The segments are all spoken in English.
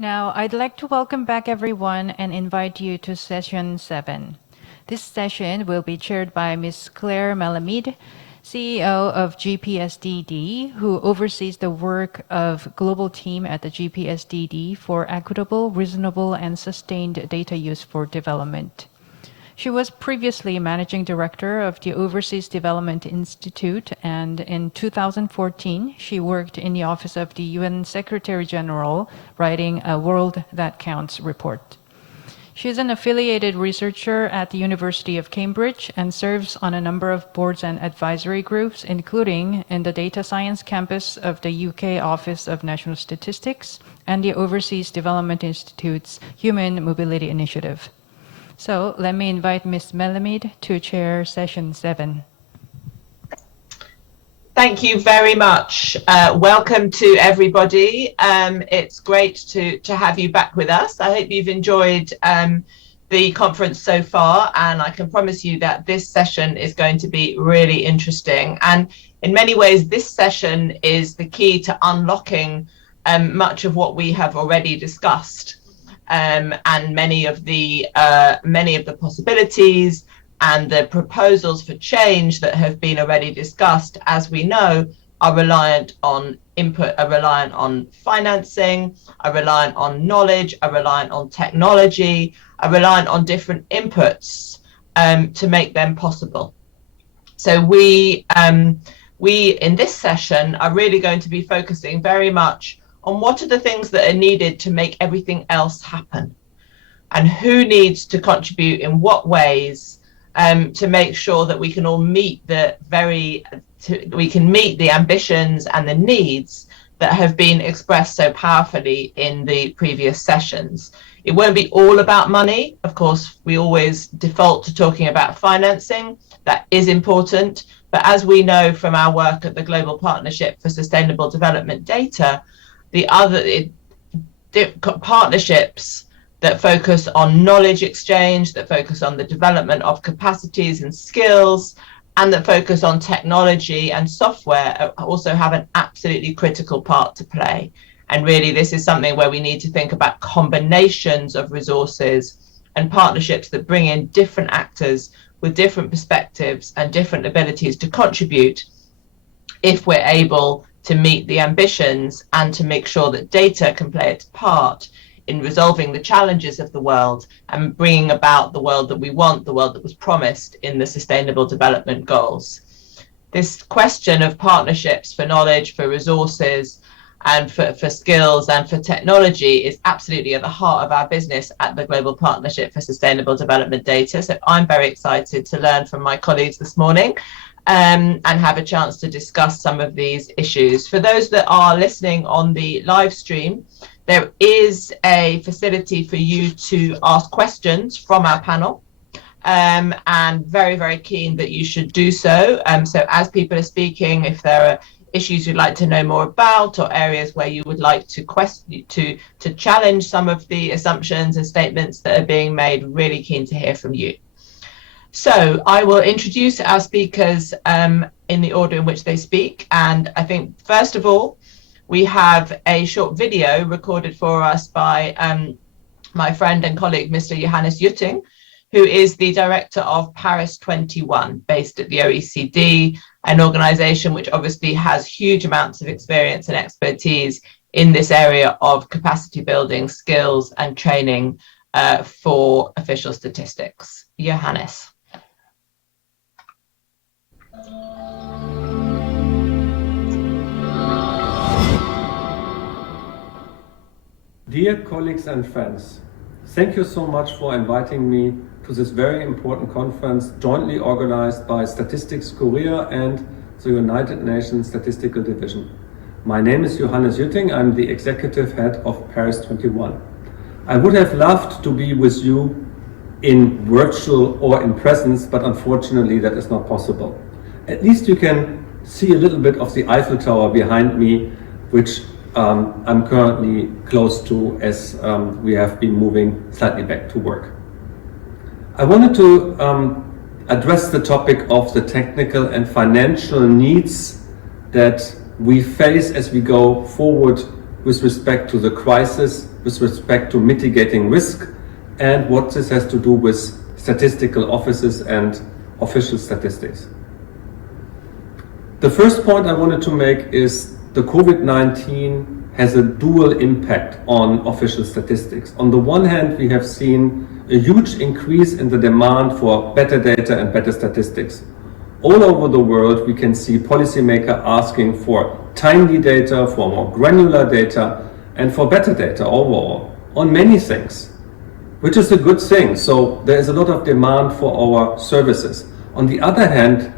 Now, I'd like to welcome back everyone and invite you to session 7. This session will be chaired by Ms. Clare MELAMED, CEO of GPSDD, who oversees the work of global team at the GPSDD for equitable, reasonable, and sustained data use for development. She was previously managing director of the Overseas Development Institute, and in 2014, she worked in the office of the UN Secretary General, writing a World That Counts report. She is an affiliated researcher at the University of Cambridge and serves on a number of boards and advisory groups, including in the Data Science Campus of the UK Office of National Statistics and the Overseas Development Institute's Human Mobility Initiative. So let me invite Ms. MELAMED to chair session 7. Thank you very much. Welcome to everybody. It's great to have you back with us. I hope you've enjoyed the conference so far, and I can promise you that this session is going to be really interesting. And in many ways, this session is the key to unlocking much of what we have already discussed. And many of the possibilities and the proposals for change that have been already discussed, as we know, are reliant on input, are reliant on financing, are reliant on knowledge, are reliant on technology, are reliant on different inputs to make them possible. So we in this session are really going to be focusing very much on what are the things that are needed to make everything else happen, and who needs to contribute in what ways to make sure that we can all meet the ambitions and the needs that have been expressed so powerfully in the previous sessions. It won't be all about money. Of course, we always default to talking about financing. That is important. But as we know from our work at the Global Partnership for Sustainable Development Data, the other partnerships that focus on knowledge exchange, that focus on the development of capacities and skills, and that focus on technology and software also have an absolutely critical part to play. And really, this is something where we need to think about combinations of resources and partnerships that bring in different actors with different perspectives and different abilities to contribute if we're able to meet the ambitions and to make sure that data can play its part in resolving the challenges of the world and bringing about the world that we want, the world that was promised in the Sustainable Development Goals. This question of partnerships for knowledge, for resources, and for skills and for technology is absolutely at the heart of our business at the Global Partnership for Sustainable Development Data. So I'm very excited to learn from my colleagues this morning and have a chance to discuss some of these issues. For those that are listening on the live stream, there is a facility for you to ask questions from our panel, and very, very keen that you should do so. So as people are speaking, if there are issues you'd like to know more about or areas where you would like to challenge some of the assumptions and statements that are being made, really keen to hear from you. So I will introduce our speakers in the order in which they speak. And I think, first of all, we have a short video recorded for us by my friend and colleague, Mr. Johannes JUTTING, who is the director of Paris 21, based at the OECD, an organization which obviously has huge amounts of experience and expertise in this area of capacity building, skills and training for official statistics. Johannes. Dear colleagues and friends, thank you so much for inviting me to this very important conference jointly organized by Statistics Korea and the United Nations Statistical Division. My name is Johannes JUTTING. I'm the executive head of Paris 21. I would have loved to be with you in virtual or in presence, but unfortunately that is not possible. At least you can see a little bit of the Eiffel Tower behind me, which I'm currently close to as we have been moving slightly back to work. I wanted to address the topic of the technical and financial needs that we face as we go forward with respect to the crisis, with respect to mitigating risk, and what this has to do with statistical offices and official statistics. The first point I wanted to make is the COVID-19 has a dual impact on official statistics. On the one hand, we have seen a huge increase in the demand for better data and better statistics. All over the world, we can see policymakers asking for timely data, for more granular data, and for better data overall on many things, which is a good thing. So there is a lot of demand for our services. On the other hand,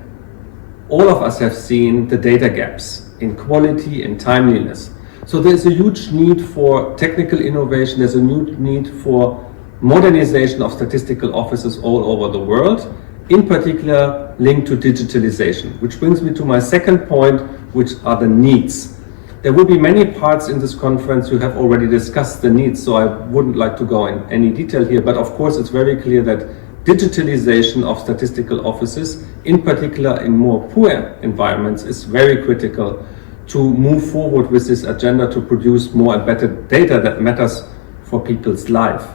all of us have seen the data gaps in quality and timeliness. So there's a huge need for technical innovation, there's a huge need for modernization of statistical offices all over the world, in particular linked to digitalization, which brings me to my second point, which are the needs. There will be many parts in this conference. You have already discussed the needs, so I wouldn't like to go in any detail here, but of course it's very clear that digitalization of statistical offices, in particular in more poor environments, is very critical to move forward with this agenda to produce more and better data that matters for people's life.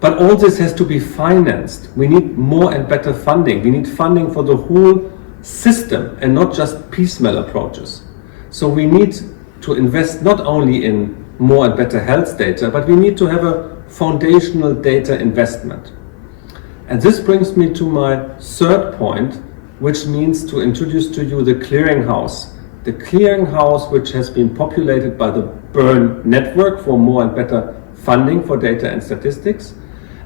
But all this has to be financed. We need more and better funding. We need funding for the whole system and not just piecemeal approaches. So we need to invest not only in more and better health data, but we need to have a foundational data investment. And this brings me to my third point, which means to introduce to you the clearinghouse. The clearinghouse, which has been populated by the BERN network for more and better funding for data and statistics.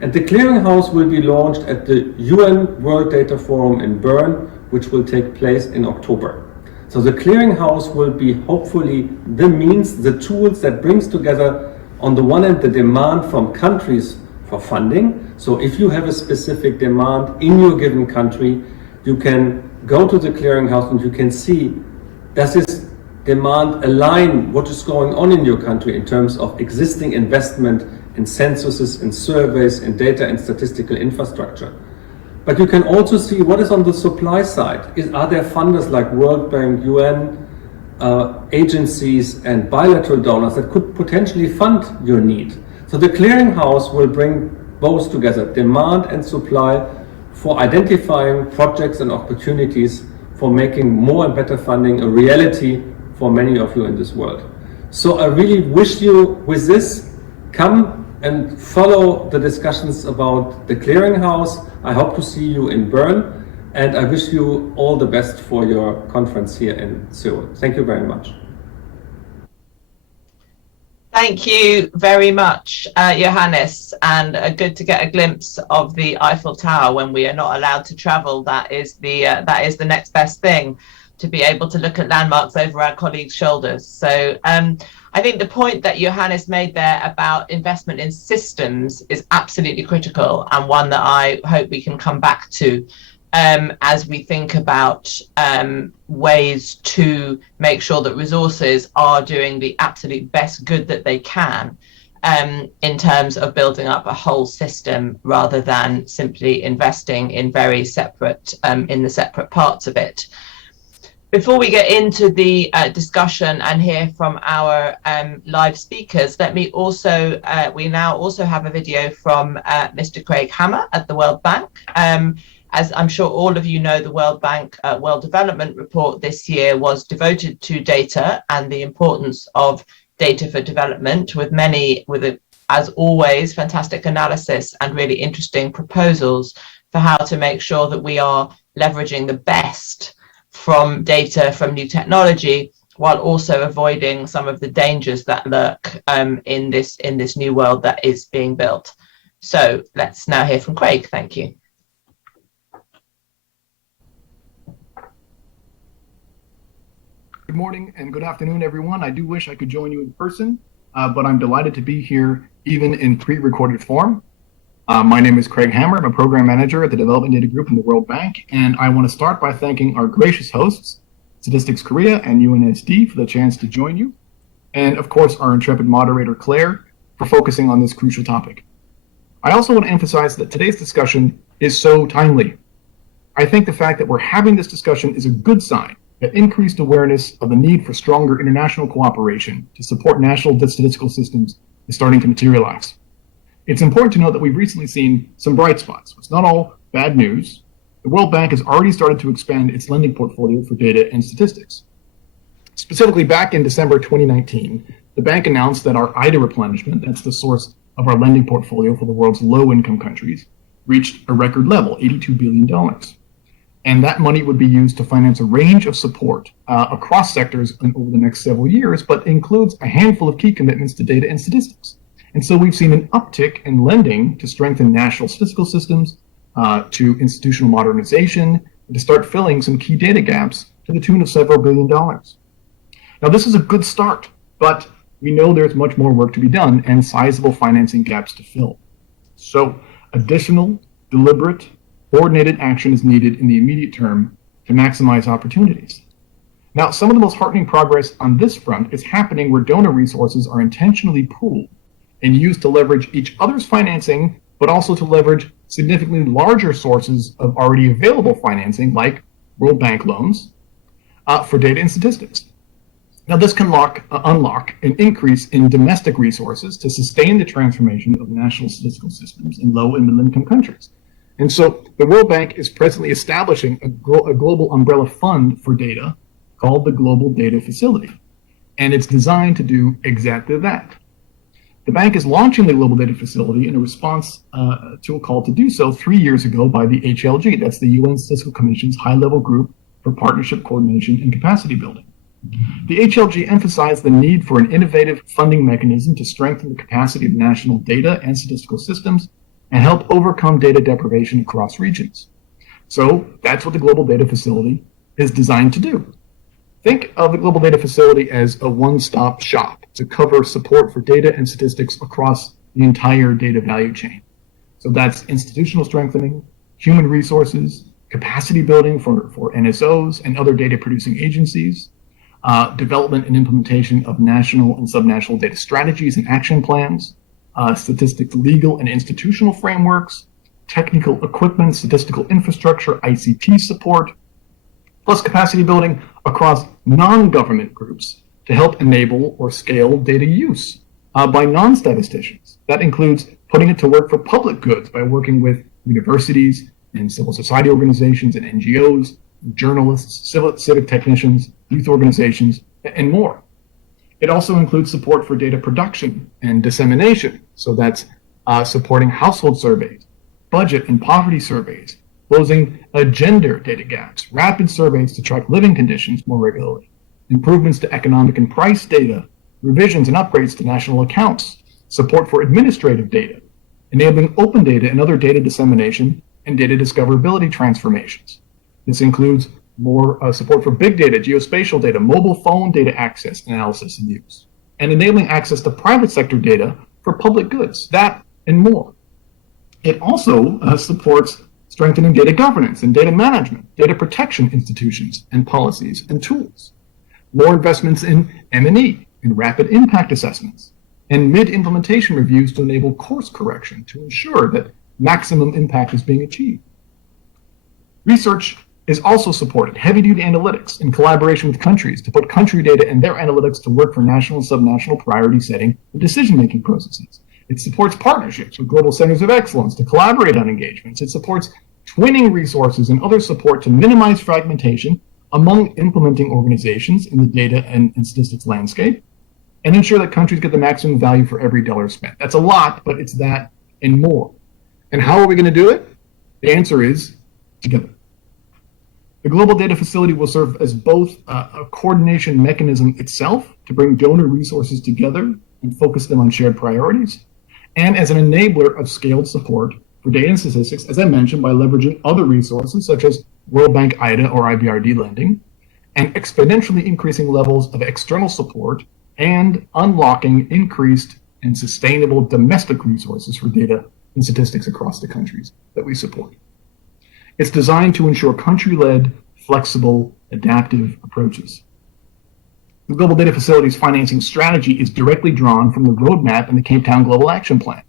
And the clearinghouse will be launched at the UN World Data Forum in Bern, which will take place in October. So the clearinghouse will be hopefully the means, the tools that brings together, on the one hand, the demand from countries for funding. So if you have a specific demand in your given country, you can go to the clearinghouse and you can see, does this demand align what is going on in your country in terms of existing investment in censuses, in surveys, in data and statistical infrastructure. But you can also see what is on the supply side. Are there funders like World Bank, UN, agencies and bilateral donors that could potentially fund your need? So the clearinghouse will bring both together, demand and supply, for identifying projects and opportunities for making more and better funding a reality for many of you in this world. So I really wish you, with this, come and follow the discussions about the clearinghouse. I hope to see you in Bern, and I wish you all the best for your conference here in Seoul. Thank you very much. Thank you very much, Johannes, and good to get a glimpse of the Eiffel Tower when we are not allowed to travel. That is the next best thing, to be able to look at landmarks over our colleagues' shoulders. So I think the point that Johannes made there about investment in systems is absolutely critical, and one that I hope we can come back to as we think about ways to make sure that resources are doing the absolute best good that they can in terms of building up a whole system, rather than simply investing in very separate in the separate parts of it. Before we get into the discussion and hear from our live speakers, let me also, we now also have a video from Mr. Craig Hammer at the World Bank. As I'm sure all of you know, the World Bank World Development Report this year was devoted to data and the importance of data for development, with as always, fantastic analysis and really interesting proposals for how to make sure that we are leveraging the best from data, from new technology, while also avoiding some of the dangers that lurk in this new world that is being built. So let's now hear from Craig. Thank you. Good morning and good afternoon, everyone. I do wish I could join you in person, but I'm delighted to be here even in pre-recorded form. My name is Craig Hammer. I'm a program manager at the Development Data Group in the World Bank, and I want to start by thanking our gracious hosts, Statistics Korea and UNODC, for the chance to join you, and of course our intrepid moderator Clare for focusing on this crucial topic. I also want to emphasize that today's discussion is so timely. I think the fact that we're having this discussion is a good sign, that increased awareness of the need for stronger international cooperation to support national statistical systems is starting to materialize. It's important to note that we've recently seen some bright spots. It's not all bad news. The World Bank has already started to expand its lending portfolio for data and statistics. Specifically, back in December 2019, the bank announced that our IDA replenishment, that's the source of our lending portfolio for the world's low-income countries, reached a record level, $82 billion. And that money would be used to finance a range of support across sectors over the next several years, but includes a handful of key commitments to data and statistics. And so we've seen an uptick in lending to strengthen national statistical systems, to institutional modernization, and to start filling some key data gaps to the tune of several $billion. Now, this is a good start, but we know there's much more work to be done and sizable financing gaps to fill. So additional, deliberate, coordinated action is needed in the immediate term to maximize opportunities. Now, some of the most heartening progress on this front is happening where donor resources are intentionally pooled and used to leverage each other's financing, but also to leverage significantly larger sources of already available financing, like World Bank loans, for data and statistics. Now, this can unlock an increase in domestic resources to sustain the transformation of national statistical systems in low and middle-income countries. And so the World Bank is presently establishing a global umbrella fund for data called the Global Data Facility. And it's designed to do exactly that. The bank is launching the Global Data Facility in a response to a call to do so 3 years ago by the HLG, that's the UN Statistical Commission's high-level group for partnership coordination and capacity building. The HLG emphasized the need for an innovative funding mechanism to strengthen the capacity of national data and statistical systems and help overcome data deprivation across regions. So that's what the Global Data Facility is designed to do. Think of the Global Data Facility as a one-stop shop to cover support for data and statistics across the entire data value chain. So that's institutional strengthening, human resources, capacity building for NSOs and other data-producing agencies, development and implementation of national and subnational data strategies and action plans, statistics, legal and institutional frameworks, technical equipment, statistical infrastructure, ICT support, plus capacity building across non-government groups to help enable or scale data use by non-statisticians. That includes putting it to work for public goods by working with universities and civil society organizations and NGOs, journalists, civic technicians, youth organizations, and more. It also includes support for data production and dissemination. So that's supporting household surveys, budget and poverty surveys, closing gender data gaps, rapid surveys to track living conditions more regularly, improvements to economic and price data, revisions and upgrades to national accounts, support for administrative data, enabling open data and other data dissemination and data discoverability transformations. This includes more support for big data, geospatial data, mobile phone data access, analysis, and use, and enabling access to private sector data for public goods, that and more. It also supports strengthening data governance and data management, data protection institutions and policies and tools, more investments in M&E and rapid impact assessments, and mid-implementation reviews to enable course correction to ensure that maximum impact is being achieved. Research is also supported heavy-duty analytics in collaboration with countries to put country data and their analytics to work for national and subnational priority setting and decision-making processes. It supports partnerships with global centers of excellence to collaborate on engagements. It supports twinning resources and other support to minimize fragmentation among implementing organizations in the data and statistics landscape and ensure that countries get the maximum value for every dollar spent. That's a lot, but it's that and more. And how are we going to do it? The answer is together. The Global Data Facility will serve as both a coordination mechanism itself to bring donor resources together and focus them on shared priorities, and as an enabler of scaled support for data and statistics, as I mentioned, by leveraging other resources such as World Bank IDA or IBRD lending, and exponentially increasing levels of external support and unlocking increased and sustainable domestic resources for data and statistics across the countries that we support. It's designed to ensure country-led, flexible, adaptive approaches. The Global Data Facility's financing strategy is directly drawn from the roadmap in the Cape Town Global Action Plan,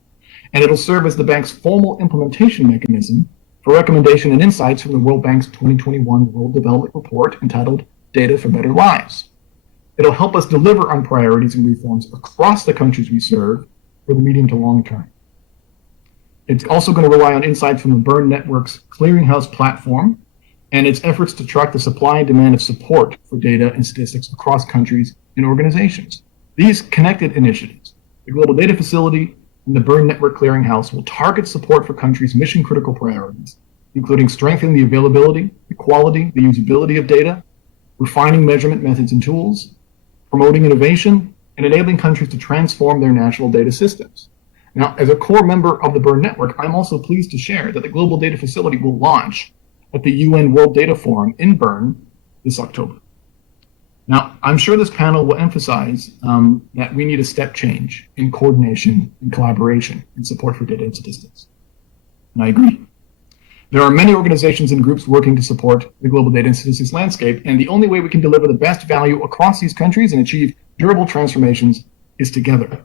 and it'll serve as the bank's formal implementation mechanism for recommendation and insights from the World Bank's 2021 World Development Report entitled data for better lives. It'll help us deliver on priorities and reforms across the countries we serve for the medium to long term. It's also going to rely on insights from the BEAVEN Network's clearinghouse platform and its efforts to track the supply and demand of support for data and statistics across countries and organizations. These connected initiatives, the Global Data Facility and the BEAVEN Network Clearinghouse, will target support for countries' mission-critical priorities, including strengthening the availability, the quality, the usability of data, refining measurement methods and tools, promoting innovation, and enabling countries to transform their national data systems. Now, as a core member of the BEAVEN Network, I'm also pleased to share that the Global Data Facility will launch at the UN World Data Forum in Bern this October. Now, I'm sure this panel will emphasize that we need a step change in coordination and collaboration in support for data and statistics. And I agree. There are many organizations and groups working to support the global data and statistics landscape, and the only way we can deliver the best value across these countries and achieve durable transformations is together.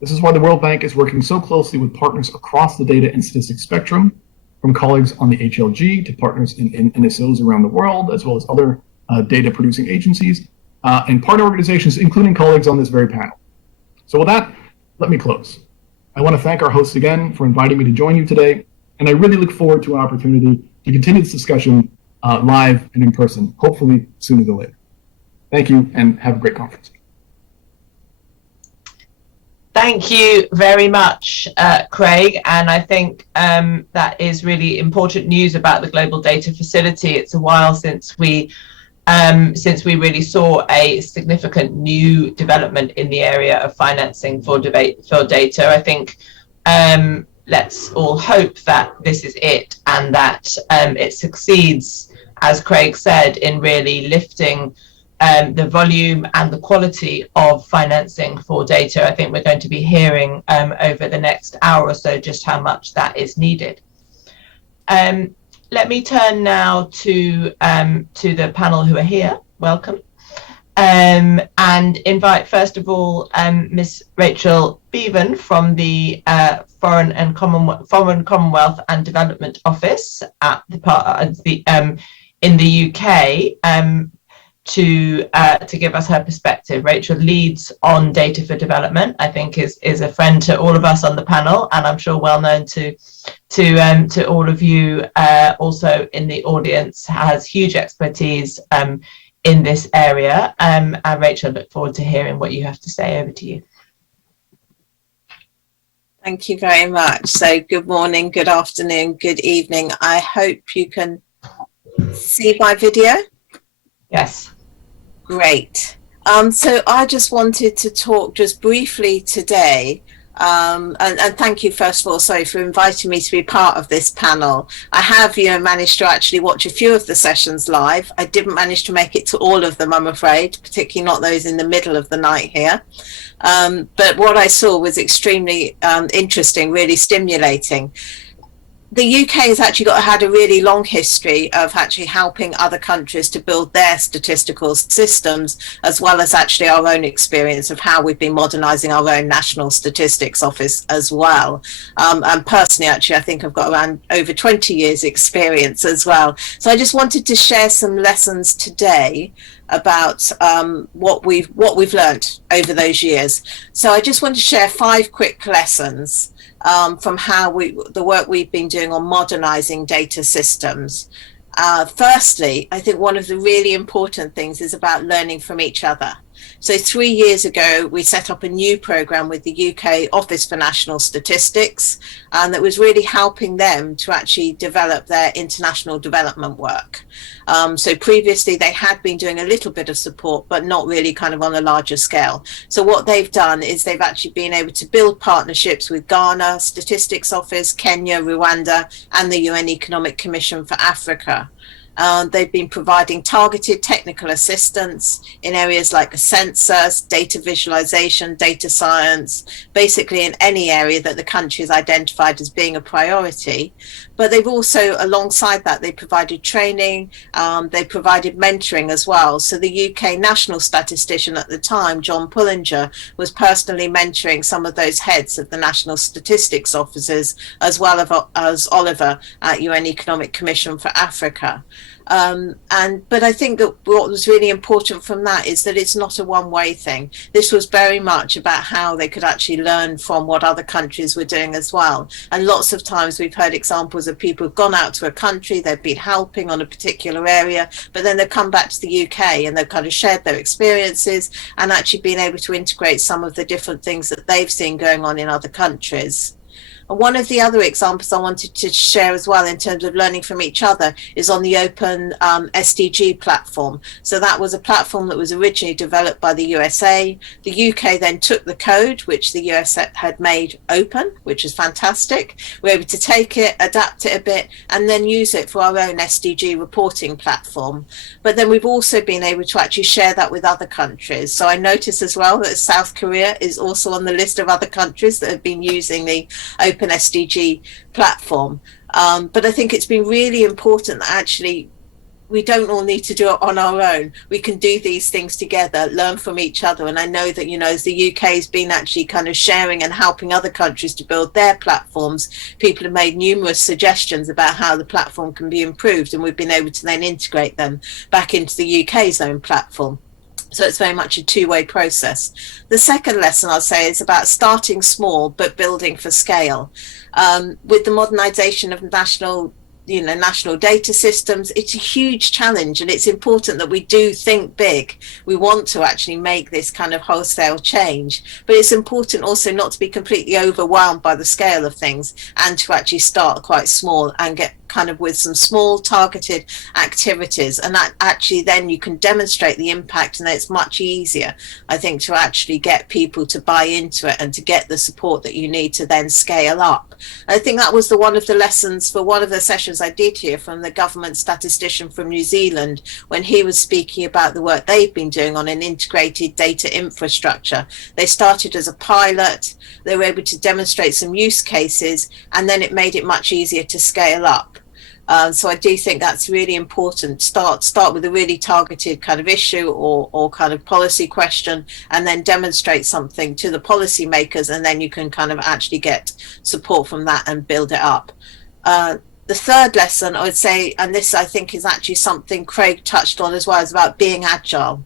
This is why the World Bank is working so closely with partners across the data and statistics spectrum, from colleagues on the HLG to partners in NSOs around the world, as well as other data producing agencies and partner organizations, including colleagues on this very panel. So with that, let me close. I want to thank our hosts again for inviting me to join you today, and I really look forward to an opportunity to continue this discussion live and in person, hopefully sooner than later. Thank you, and have a great conference. Thank you very much, Craig. And I think that is really important news about the Global Data Facility. It's a while since we really saw a significant new development in the area of financing for data. I think let's all hope that this is it, and that it succeeds, as Craig said, in really lifting the volume and the quality of financing for data. I think we're going to be hearing over the next hour or so just how much that is needed. Let me turn now to the panel who are here. Welcome. And invite, first of all, Ms. Rachael BEAVEN from the Foreign Commonwealth and Development Office at in the UK, to give us her perspective. Rachael leads on data for development. I think is a friend to all of us on the panel, and I'm sure well known to all of you also in the audience. Has huge expertise in this area. And Rachael, look forward to hearing what you have to say. Over to you. Thank you very much. So good morning, good afternoon, good evening. I hope you can see my video. Yes. Great. So I just wanted to talk just briefly today, and thank you first of all, sorry, for inviting me to be part of this panel. I have, managed to actually watch a few of the sessions live. I didn't manage to make it to all of them, I'm afraid, particularly not those in the middle of the night here. But what I saw was extremely interesting, really stimulating. The UK has actually had a really long history of actually helping other countries to build their statistical systems, as well as actually our own experience of how we've been modernising our own National Statistics Office as well. And personally, actually, I think I've got around over 20 years experience as well. So I just wanted to share some lessons today about what we've learned over those years. So I just want to share 5 quick lessons from the work we've been doing on modernizing data systems. Firstly, I think one of the really important things is about learning from each other. So 3 years ago, we set up a new program with the UK Office for National Statistics, and that was really helping them to actually develop their international development work. So previously they had been doing a little bit of support, but not really kind of on a larger scale. So what they've done is they've actually been able to build partnerships with Ghana Statistics Office, Kenya, Rwanda, and the UN Economic Commission for Africa. They've been providing targeted technical assistance in areas like census, data visualization, data science, basically in any area that the country has identified as being a priority. But they've also, alongside that, they provided training, they provided mentoring as well. So the UK national statistician at the time, John Pullinger, was personally mentoring some of those heads of the national statistics offices, as well as Oliver at UN Economic Commission for Africa. But I think that what was really important from that is that it's not a one-way thing. This was very much about how they could actually learn from what other countries were doing as well. And lots of times we've heard examples of people who've gone out to a country, they've been helping on a particular area, but then they've come back to the UK and they've kind of shared their experiences and actually been able to integrate some of the different things that they've seen going on in other countries. One of the other examples I wanted to share as well in terms of learning from each other is on the Open SDG platform. So that was a platform that was originally developed by the USA. The UK then took the code, which the US had made open, which is fantastic. We're able to take it, adapt it a bit, and then use it for our own SDG reporting platform. But then we've also been able to actually share that with other countries. So I noticed as well that South Korea is also on the list of other countries that have been using the Open SDG platform. But I think it's been really important that actually we don't all need to do it on our own. We can do these things together, learn from each other. And I know that, you know, as the UK has been actually kind of sharing and helping other countries to build their platforms, people have made numerous suggestions about how the platform can be improved, and we've been able to then integrate them back into the UK's own platform. So it's very much a two-way process. The second lesson I'll say is about starting small but building for scale. With the modernization of national data systems, it's a huge challenge, and it's important that we do think big. We want to actually make this kind of wholesale change, but it's important also not to be completely overwhelmed by the scale of things and to actually start quite small and get kind of with some small targeted activities, and that actually then you can demonstrate the impact, and it's much easier, I think, to actually get people to buy into it and to get the support that you need to then scale up. And I think that was one of the lessons for one of the sessions I did here from the government statistician from New Zealand, when he was speaking about the work they've been doing on an integrated data infrastructure. They started as a pilot, they were able to demonstrate some use cases, and then it made it much easier to scale up. So I do think that's really important. Start with a really targeted kind of issue or kind of policy question, and then demonstrate something to the policy makers, and then you can kind of actually get support from that and build it up. The third lesson I would say, and this I think is actually something Craig touched on as well, is about being agile.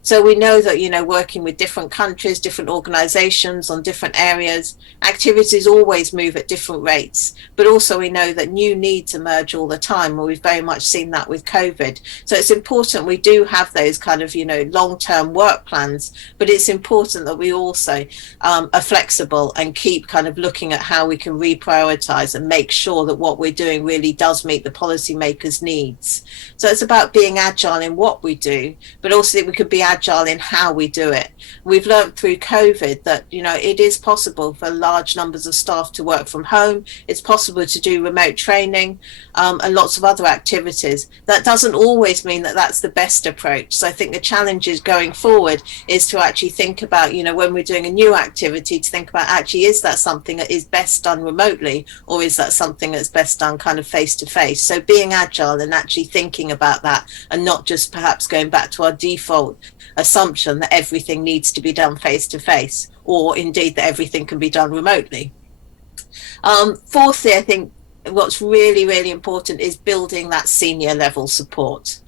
So we know that, you know, working with different countries, different organizations on different areas, activities always move at different rates. But also we know that new needs emerge all the time, and we've very much seen that with COVID. So it's important we do have those kind of, you know, long-term work plans, but it's important that we also are flexible and keep kind of looking at how we can reprioritize and make sure that what we're doing really does meet the policymakers' needs. So it's about being agile in what we do, but also that we could be agile in how we do it. We've learned through COVID that, you know, it is possible for large numbers of staff to work from home. It's possible to do remote training and lots of other activities. That doesn't always mean that that's the best approach. So I think the challenge is going forward is to actually think about, you know, when we're doing a new activity, to think about actually, is that something that is best done remotely, or is that something that's best done kind of face to face? So being agile and actually thinking about that, and not just perhaps going back to our default assumption that everything needs to be done face to face, or indeed that everything can be done remotely. Fourthly, I think what's really, really important is building that senior level support.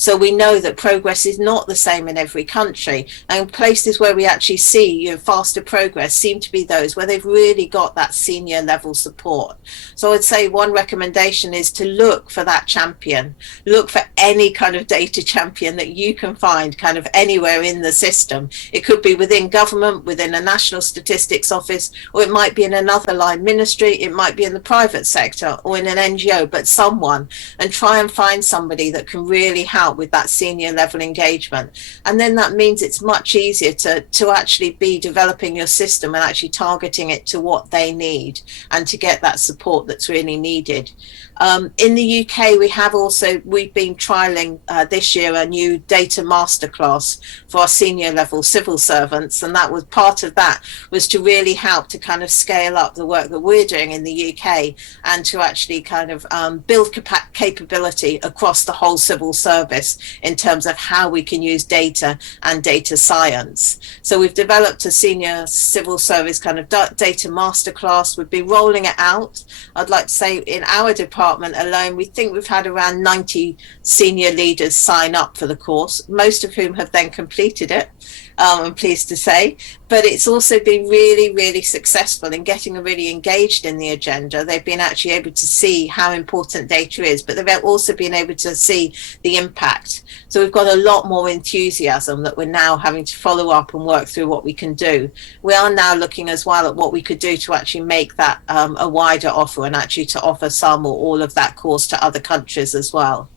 So we know that progress is not the same in every country, and places where we actually see, you know, faster progress seem to be those where they've really got that senior level support. So I'd say one recommendation is to look for that champion. Look for any kind of data champion that you can find kind of anywhere in the system. It could be within government, within a national statistics office, or it might be in another line ministry, it might be in the private sector or in an NGO, but someone, and try and find somebody that can really help with that senior level engagement. And then that means it's much easier to actually be developing your system and actually targeting it to what they need and to get that support that's really needed. In the UK, we've been trialling this year a new data masterclass for our senior level civil servants, and that was part of that, was to really help to kind of scale up the work that we're doing in the UK and to actually kind of build capability across the whole civil service. Office in terms of how we can use data and data science. So we've developed a senior civil service kind of data masterclass. We've been rolling it out. I'd like to say in our department alone, we think we've had around 90 senior leaders sign up for the course, most of whom have then completed it, I'm pleased to say. But it's also been really, really successful in getting them really engaged in the agenda. They've been actually able to see how important data is, but they've also been able to see the impact. So we've got a lot more enthusiasm that we're now having to follow up and work through what we can do. We are now looking as well at what we could do to actually make that a wider offer, and actually to offer some or all of that course to other countries as well.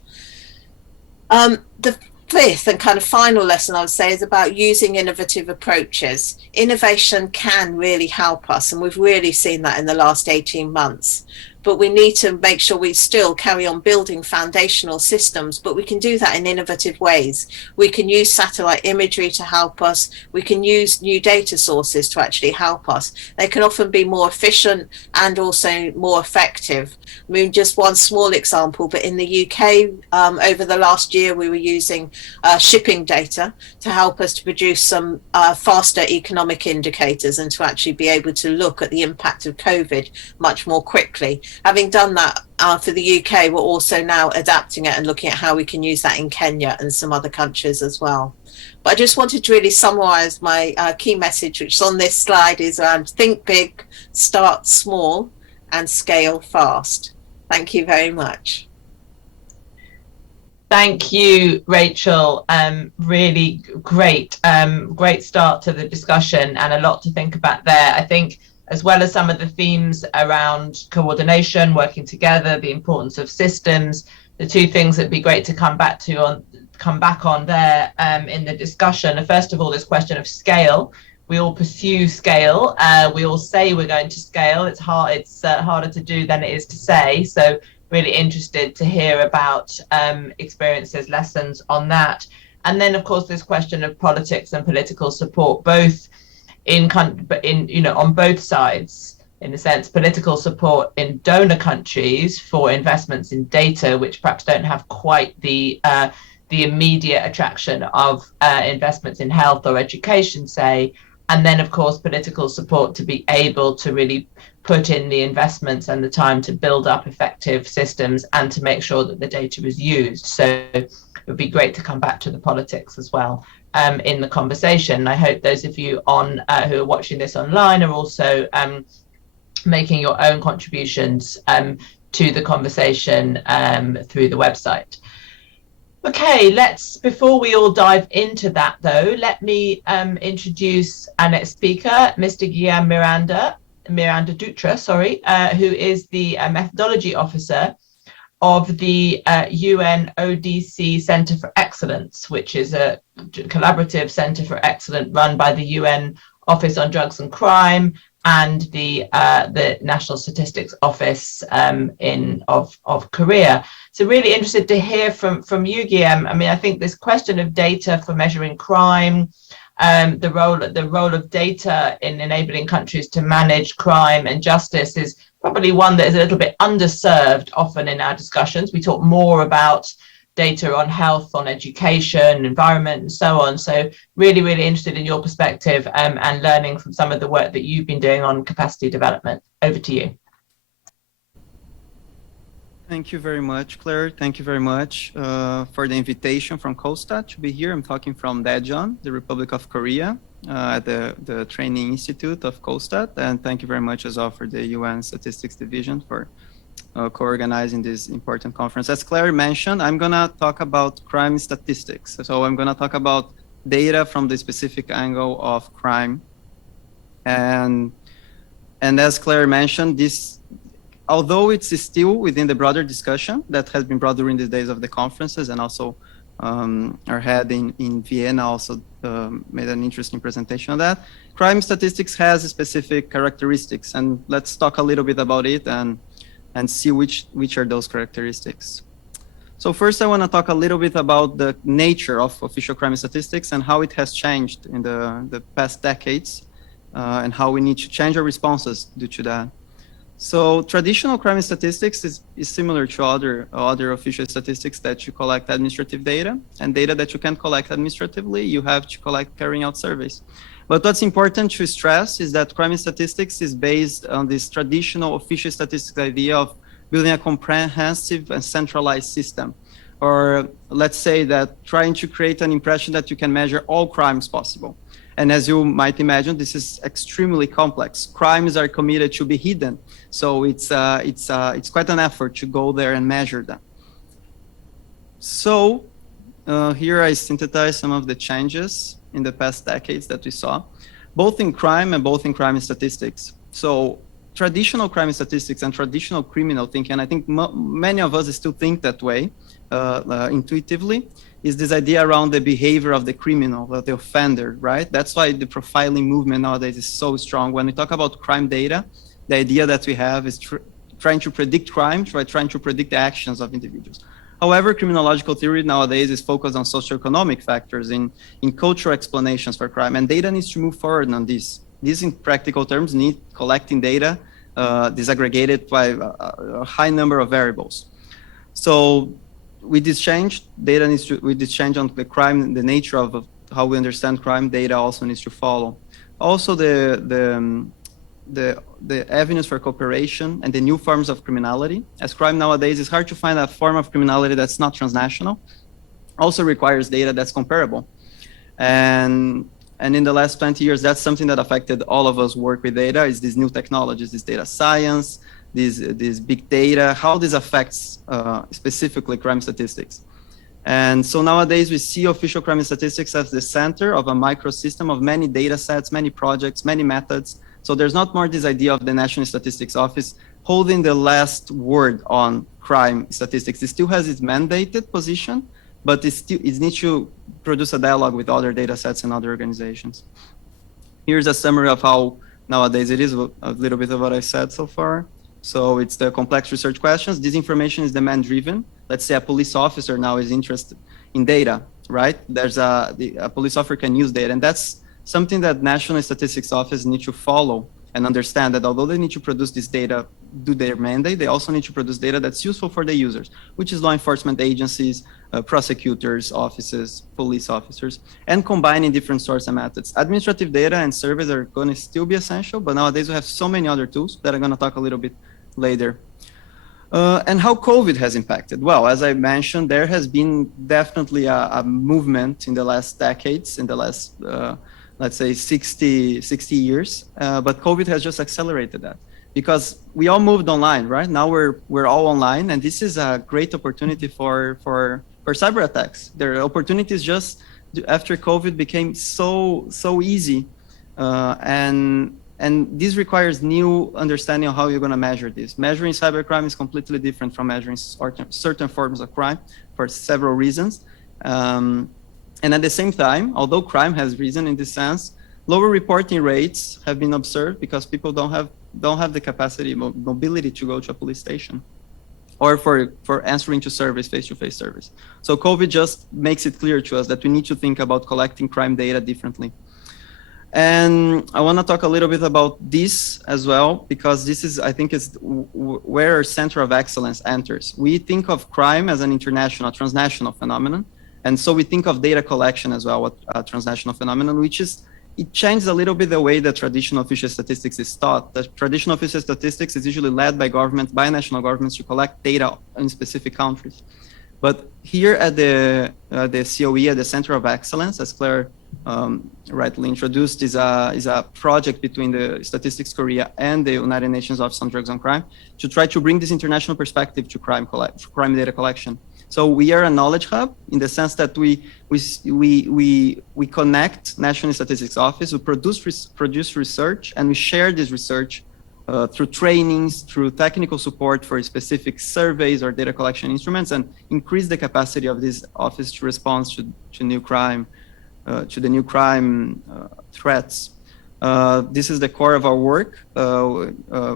The fifth and kind of final lesson I would say is about using innovative approaches. Innovation can really help us, and we've really seen that in the last 18 months. But we need to make sure we still carry on building foundational systems, but we can do that in innovative ways. We can use satellite imagery to help us. We can use new data sources to actually help us. They can often be more efficient and also more effective. I mean, just one small example, but in the UK, over the last year, we were using shipping data to help us to produce some faster economic indicators and to actually be able to look at the impact of COVID much more quickly. Having done that for the UK, we're also now adapting it and looking at how we can use that in Kenya and some other countries as well. But I just wanted to really summarize my key message, which is on this slide, is around think big, start small, and scale fast. Thank you very much. Thank you, Rachel. Really great, great start to the discussion, and a lot to think about there. I think, as well as some of the themes around coordination, working together, the importance of systems, the two things that'd be great to come back on there in the discussion. First of all, this question of scale. We all pursue scale. We all say we're going to scale. It's hard. It's harder to do than it is to say. So really interested to hear about experiences, lessons on that. And then, of course, this question of politics and political support, both on both sides, in a sense, political support in donor countries for investments in data, which perhaps don't have quite the immediate attraction of investments in health or education, say, and then, of course, political support to be able to really put in the investments and the time to build up effective systems and to make sure that the data is used. So it would be great to come back to the politics as well in the conversation. I hope those of you on who are watching this online are also making your own contributions to the conversation through the website. Okay, before we all dive into that though, let me introduce our next speaker, Mr. Guilherme Miranda DUTRA, who is the methodology officer of the UNODC Centre for Excellence, which is a collaborative centre for excellence run by the UN Office on Drugs and Crime and the National Statistics Office of Korea. So really interested to hear from you, Guilherme. I mean, I think this question of data for measuring crime, the role of data in enabling countries to manage crime and justice is probably one that is a little bit underserved often in our discussions. We talk more about data on health, on education, environment, and so on. So really, really interested in your perspective and learning from some of the work that you've been doing on capacity development. Over to you. Thank you very much, Claire. Thank you very much for the invitation from KOSTAT to be here. I'm talking from Daejeon, the Republic of Korea, at the Training Institute of KOSTAT. And thank you very much as well for the UN Statistics Division for co-organizing this important conference. As Claire mentioned, I'm going to talk about crime statistics. So I'm going to talk about data from the specific angle of crime. And as Claire mentioned, although it's still within the broader discussion that has been brought during the days of the conferences, and also our head in Vienna also made an interesting presentation on that, crime statistics has specific characteristics, and let's talk a little bit about it and see which are those characteristics. So first I want to talk a little bit about the nature of official crime statistics and how it has changed in the past decades and how we need to change our responses due to that. So traditional crime statistics is similar to other official statistics that you collect administrative data, and data that you can collect administratively, you have to collect carrying out surveys. But what's important to stress is that crime statistics is based on this traditional official statistics idea of building a comprehensive and centralized system. Or let's say that trying to create an impression that you can measure all crimes possible. And as you might imagine, this is extremely complex. Crimes are committed to be hidden. So it's quite an effort to go there and measure them. So here I synthesize some of the changes in the past decades that we saw, both in crime and both in crime statistics. So traditional crime statistics and traditional criminal thinking, and I think many of us still think that way intuitively, is this idea around the behavior of the criminal, of the offender, right? That's why the profiling movement nowadays is so strong. When we talk about crime data, the idea that we have is trying to predict crimes, right? Trying to predict the actions of individuals. However, criminological theory nowadays is focused on socioeconomic factors, in cultural explanations for crime, and data needs to move forward on this. These, in practical terms, need collecting data disaggregated by a high number of variables. So with this change, with this change on the crime, the nature of how we understand crime, data also needs to follow. Also, the avenues for cooperation and the new forms of criminality. As crime nowadays, it's hard to find a form of criminality that's not transnational. Also requires data that's comparable. And in the last 20 years, that's something that affected all of us work with data, is these new technologies, this data science, this big data, how this affects specifically crime statistics. And so nowadays we see official crime statistics as the center of a microsystem of many data sets, many projects, many methods. So there's not more this idea of the National Statistics Office holding the last word on crime statistics. It still has its mandated position, but it needs to produce a dialogue with other data sets and other organizations. Here's a summary of how nowadays it is, a little bit of what I said so far. So it's the complex research questions. This information is demand driven. Let's say a police officer now is interested in data, right? There's a police officer can use data, and that's something that National Statistics Office need to follow and understand, that although they need to produce this data, do their mandate, they also need to produce data that's useful for the users, which is law enforcement agencies, prosecutors, offices, police officers, and combining different sources and methods. Administrative data and surveys are going to still be essential, but nowadays we have so many other tools that I'm going to talk a little bit later. And how COVID has impacted. Well, as I mentioned, there has been definitely a movement in the last decades, in the last, let's say 60 years, but COVID has just accelerated that, because we all moved online, right? Now we're all online, and this is a great opportunity for cyber attacks. There are opportunities just after COVID became so easy, and this requires new understanding of how you're going to measure this. Measuring cybercrime is completely different from measuring certain forms of crime for several reasons. And at the same time, although crime has risen in this sense, lower reporting rates have been observed because people don't have the capacity, mobility to go to a police station, or for answering to surveys, face-to-face surveys. So COVID just makes it clear to us that we need to think about collecting crime data differently. And I want to talk a little bit about this as well, because this is, I think, is where our center of excellence enters. We think of crime as an international, transnational phenomenon. And so we think of data collection as well, a transnational phenomenon, which is, it changes a little bit the way that traditional official statistics is taught. The traditional official statistics is usually led by government, by national governments to collect data in specific countries. But here at the COE, at the Center of Excellence, as Clare rightly introduced, is a project between the Statistics Korea and the United Nations Office on Drugs and Crime to try to bring this international perspective to crime data collection. So we are a knowledge hub in the sense that we connect National Statistics Office, we produce research, and we share this research through trainings, through technical support for specific surveys or data collection instruments, and increase the capacity of this office to respond to new crime, to the new crime threats. This is the core of our work, the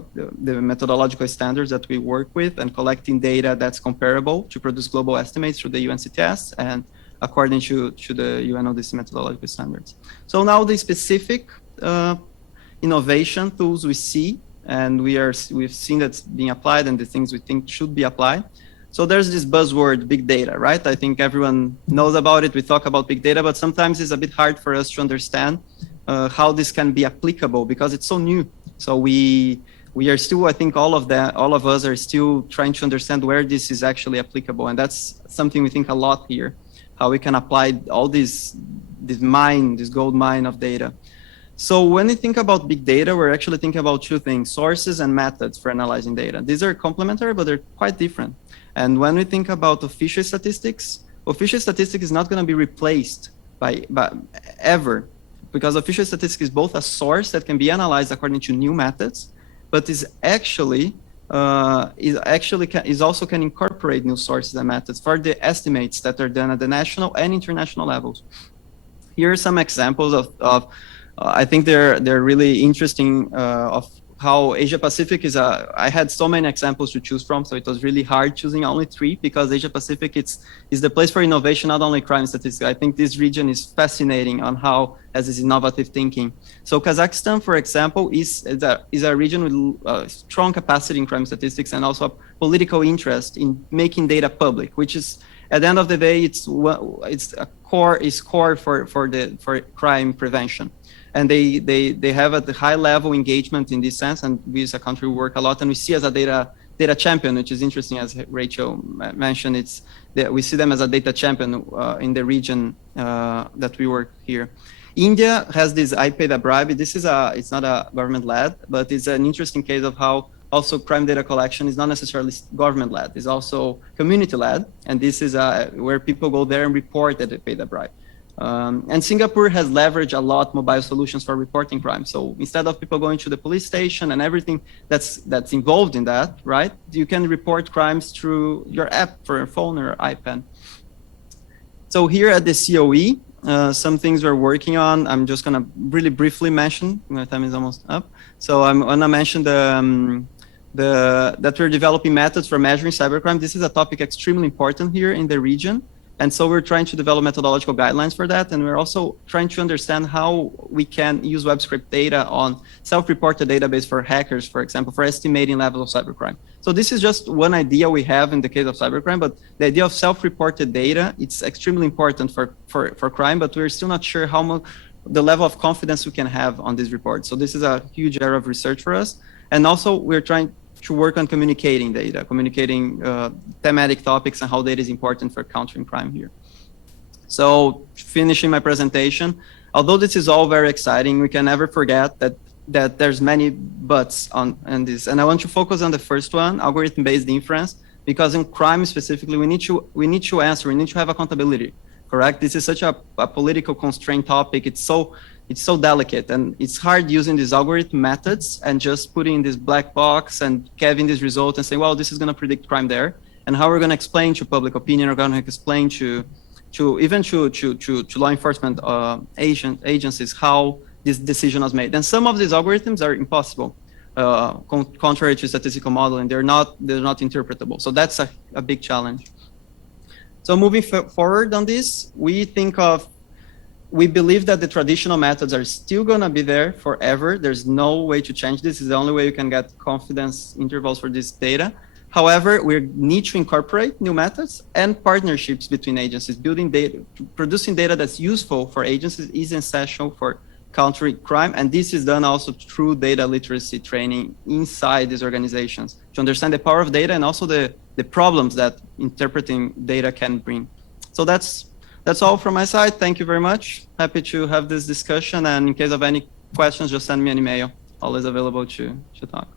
methodological standards that we work with, and collecting data that's comparable to produce global estimates through the UNCTS and according to the UNODC methodological standards. So now the specific innovation tools we see and we've seen that's being applied and the things we think should be applied. So there's this buzzword, big data, right? I think everyone knows about it. We talk about big data, but sometimes it's a bit hard for us to understand how this can be applicable because it's so new. So we are still, I think all of us are still trying to understand where this is actually applicable. And that's something we think a lot here, how we can apply all this gold mine of data. So when we think about big data, we're actually thinking about two things, sources and methods for analyzing data. These are complementary, but they're quite different. And when we think about official statistics is not going to be replaced by ever, because official statistics is both a source that can be analyzed according to new methods, but is also can incorporate new sources and methods for the estimates that are done at the national and international levels. Here are some examples of I think they're really interesting of how Asia Pacific is I had so many examples to choose from, so it was really hard choosing only 3 because Asia Pacific is the place for innovation, not only crime statistics. I think this region is fascinating on how has this innovative thinking. So Kazakhstan, for example, is a region with strong capacity in crime statistics and also a political interest in making data public, which is at the end of the day, it's core for crime prevention. And they have a high level engagement in this sense, and we as a country work a lot, and we see as a data champion, which is interesting, as Rachael mentioned. We see them as a data champion in the region that we work here. India has this I Paid a Bribe. It's not a government-led, but it's an interesting case of how also crime data collection is not necessarily government-led, it's also community-led, and this is where people go there and report that they paid a bribe. And Singapore has leveraged a lot mobile solutions for reporting crime. So instead of people going to the police station and everything that's involved in that, right? You can report crimes through your app for your phone or iPad. So here at the COE, some things we're working on. I'm just gonna really briefly mention. My time is almost up. So I'm gonna mention that we're developing methods for measuring cybercrime. This is a topic extremely important here in the region. And so we're trying to develop methodological guidelines for that. And we're also trying to understand how we can use web script data on self-reported database for hackers, for example, for estimating levels of cybercrime. So this is just one idea we have in the case of cybercrime, but the idea of self-reported data, it's extremely important for crime, but we're still not sure how much the level of confidence we can have on this report. So this is a huge area of research for us. And also we're trying to work on communicating data, communicating thematic topics and how data is important for countering crime here. So finishing my presentation, although this is all very exciting, we can never forget that there's many buts on this. And I want to focus on the first one, algorithm-based inference, because in crime specifically, we need to answer, we need to have accountability, correct? This is such a political constraint topic. It's so delicate, and it's hard using these algorithm methods and just putting this black box and having this result and say, well, this is going to predict crime there. And how we're going to explain to public opinion, or going to explain to law enforcement agencies how this decision was made. And some of these algorithms are impossible, contrary to statistical modeling. They're not interpretable. So that's a big challenge. So moving forward on this, we believe that the traditional methods are still going to be there forever. There's no way to change this. It's the only way you can get confidence intervals for this data. However, we need to incorporate new methods and partnerships between agencies. Building data, producing data that's useful for agencies is essential for countering crime. And this is done also through data literacy training inside these organizations to understand the power of data and also the problems that interpreting data can bring. So that's all from my side. Thank you very much. Happy to have this discussion. And in case of any questions, just send me an email. Always available to talk.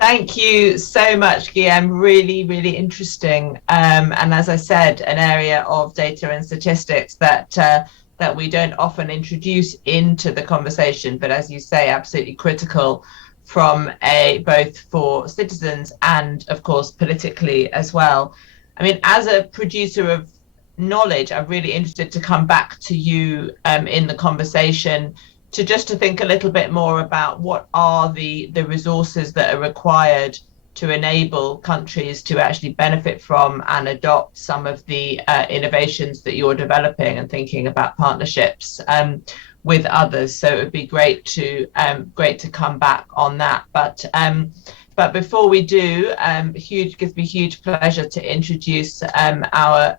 Thank you so much, Guilherme. Really, really interesting. And as I said, an area of data and statistics that we don't often introduce into the conversation, but as you say, absolutely critical from both for citizens and, of course, politically as well. I mean, as a producer of knowledge, I'm really interested to come back to you in the conversation to think a little bit more about what are the resources that are required to enable countries to actually benefit from and adopt some of the innovations that you're developing and thinking about partnerships. with others. So it would be great to come back on that. But before we do, gives me huge pleasure to introduce our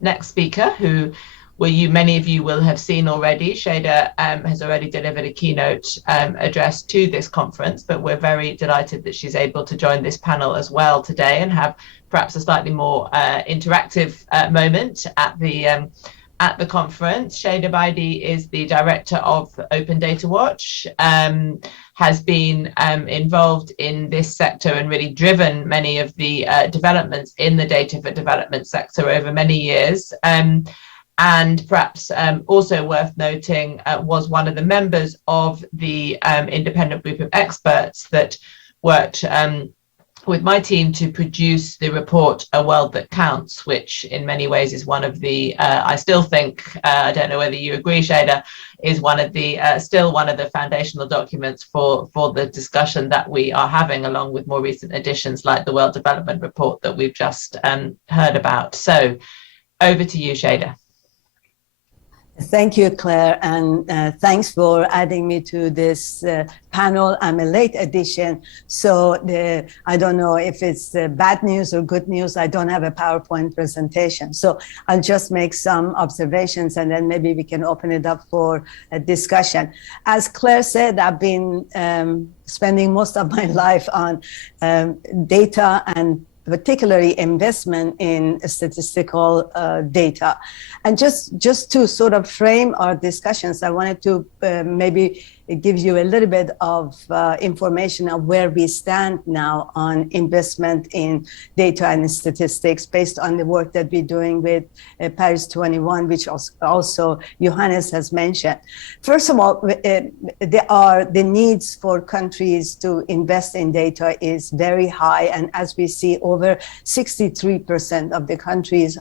next speaker, who many of you will have seen already. Shaida has already delivered a keynote address to this conference, but we're very delighted that she's able to join this panel as well today and have perhaps a slightly more interactive moment at the conference. Shaida Badiee is the director of Open Data Watch, has been involved in this sector and really driven many of the developments in the data for development sector over many years. And perhaps also worth noting, was one of the members of the independent group of experts that worked with my team to produce the report A World That Counts, which in many ways is one of the, I still think, I don't know whether you agree, Shaida, is one of the, still one of the foundational documents for the discussion that we are having, along with more recent additions like the World Development Report that we've just heard about. So over to you, Shaida. Thank you, Claire, and thanks for adding me to this panel. I'm a late addition, so I don't know if it's bad news or good news. I don't have a PowerPoint presentation, so I'll just make some observations and then maybe we can open it up for a discussion. As Claire said, I've been spending most of my life on data and particularly investment in statistical data. And just to sort of frame our discussions, I wanted to maybe give you a little bit of information of where we stand now on investment in data and statistics based on the work that we're doing with Paris 21, which also Johannes has mentioned. First of all, the needs for countries to invest in data is very high. And as we see, over 63% of the countries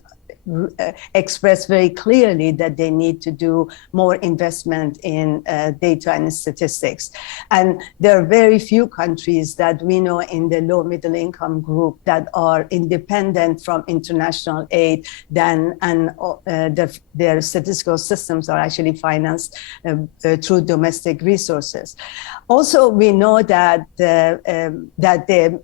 express very clearly that they need to do more investment in data and statistics. And there are very few countries that we know in the low middle income group that are independent from international aid and their statistical systems are actually financed through domestic resources. Also, we know that the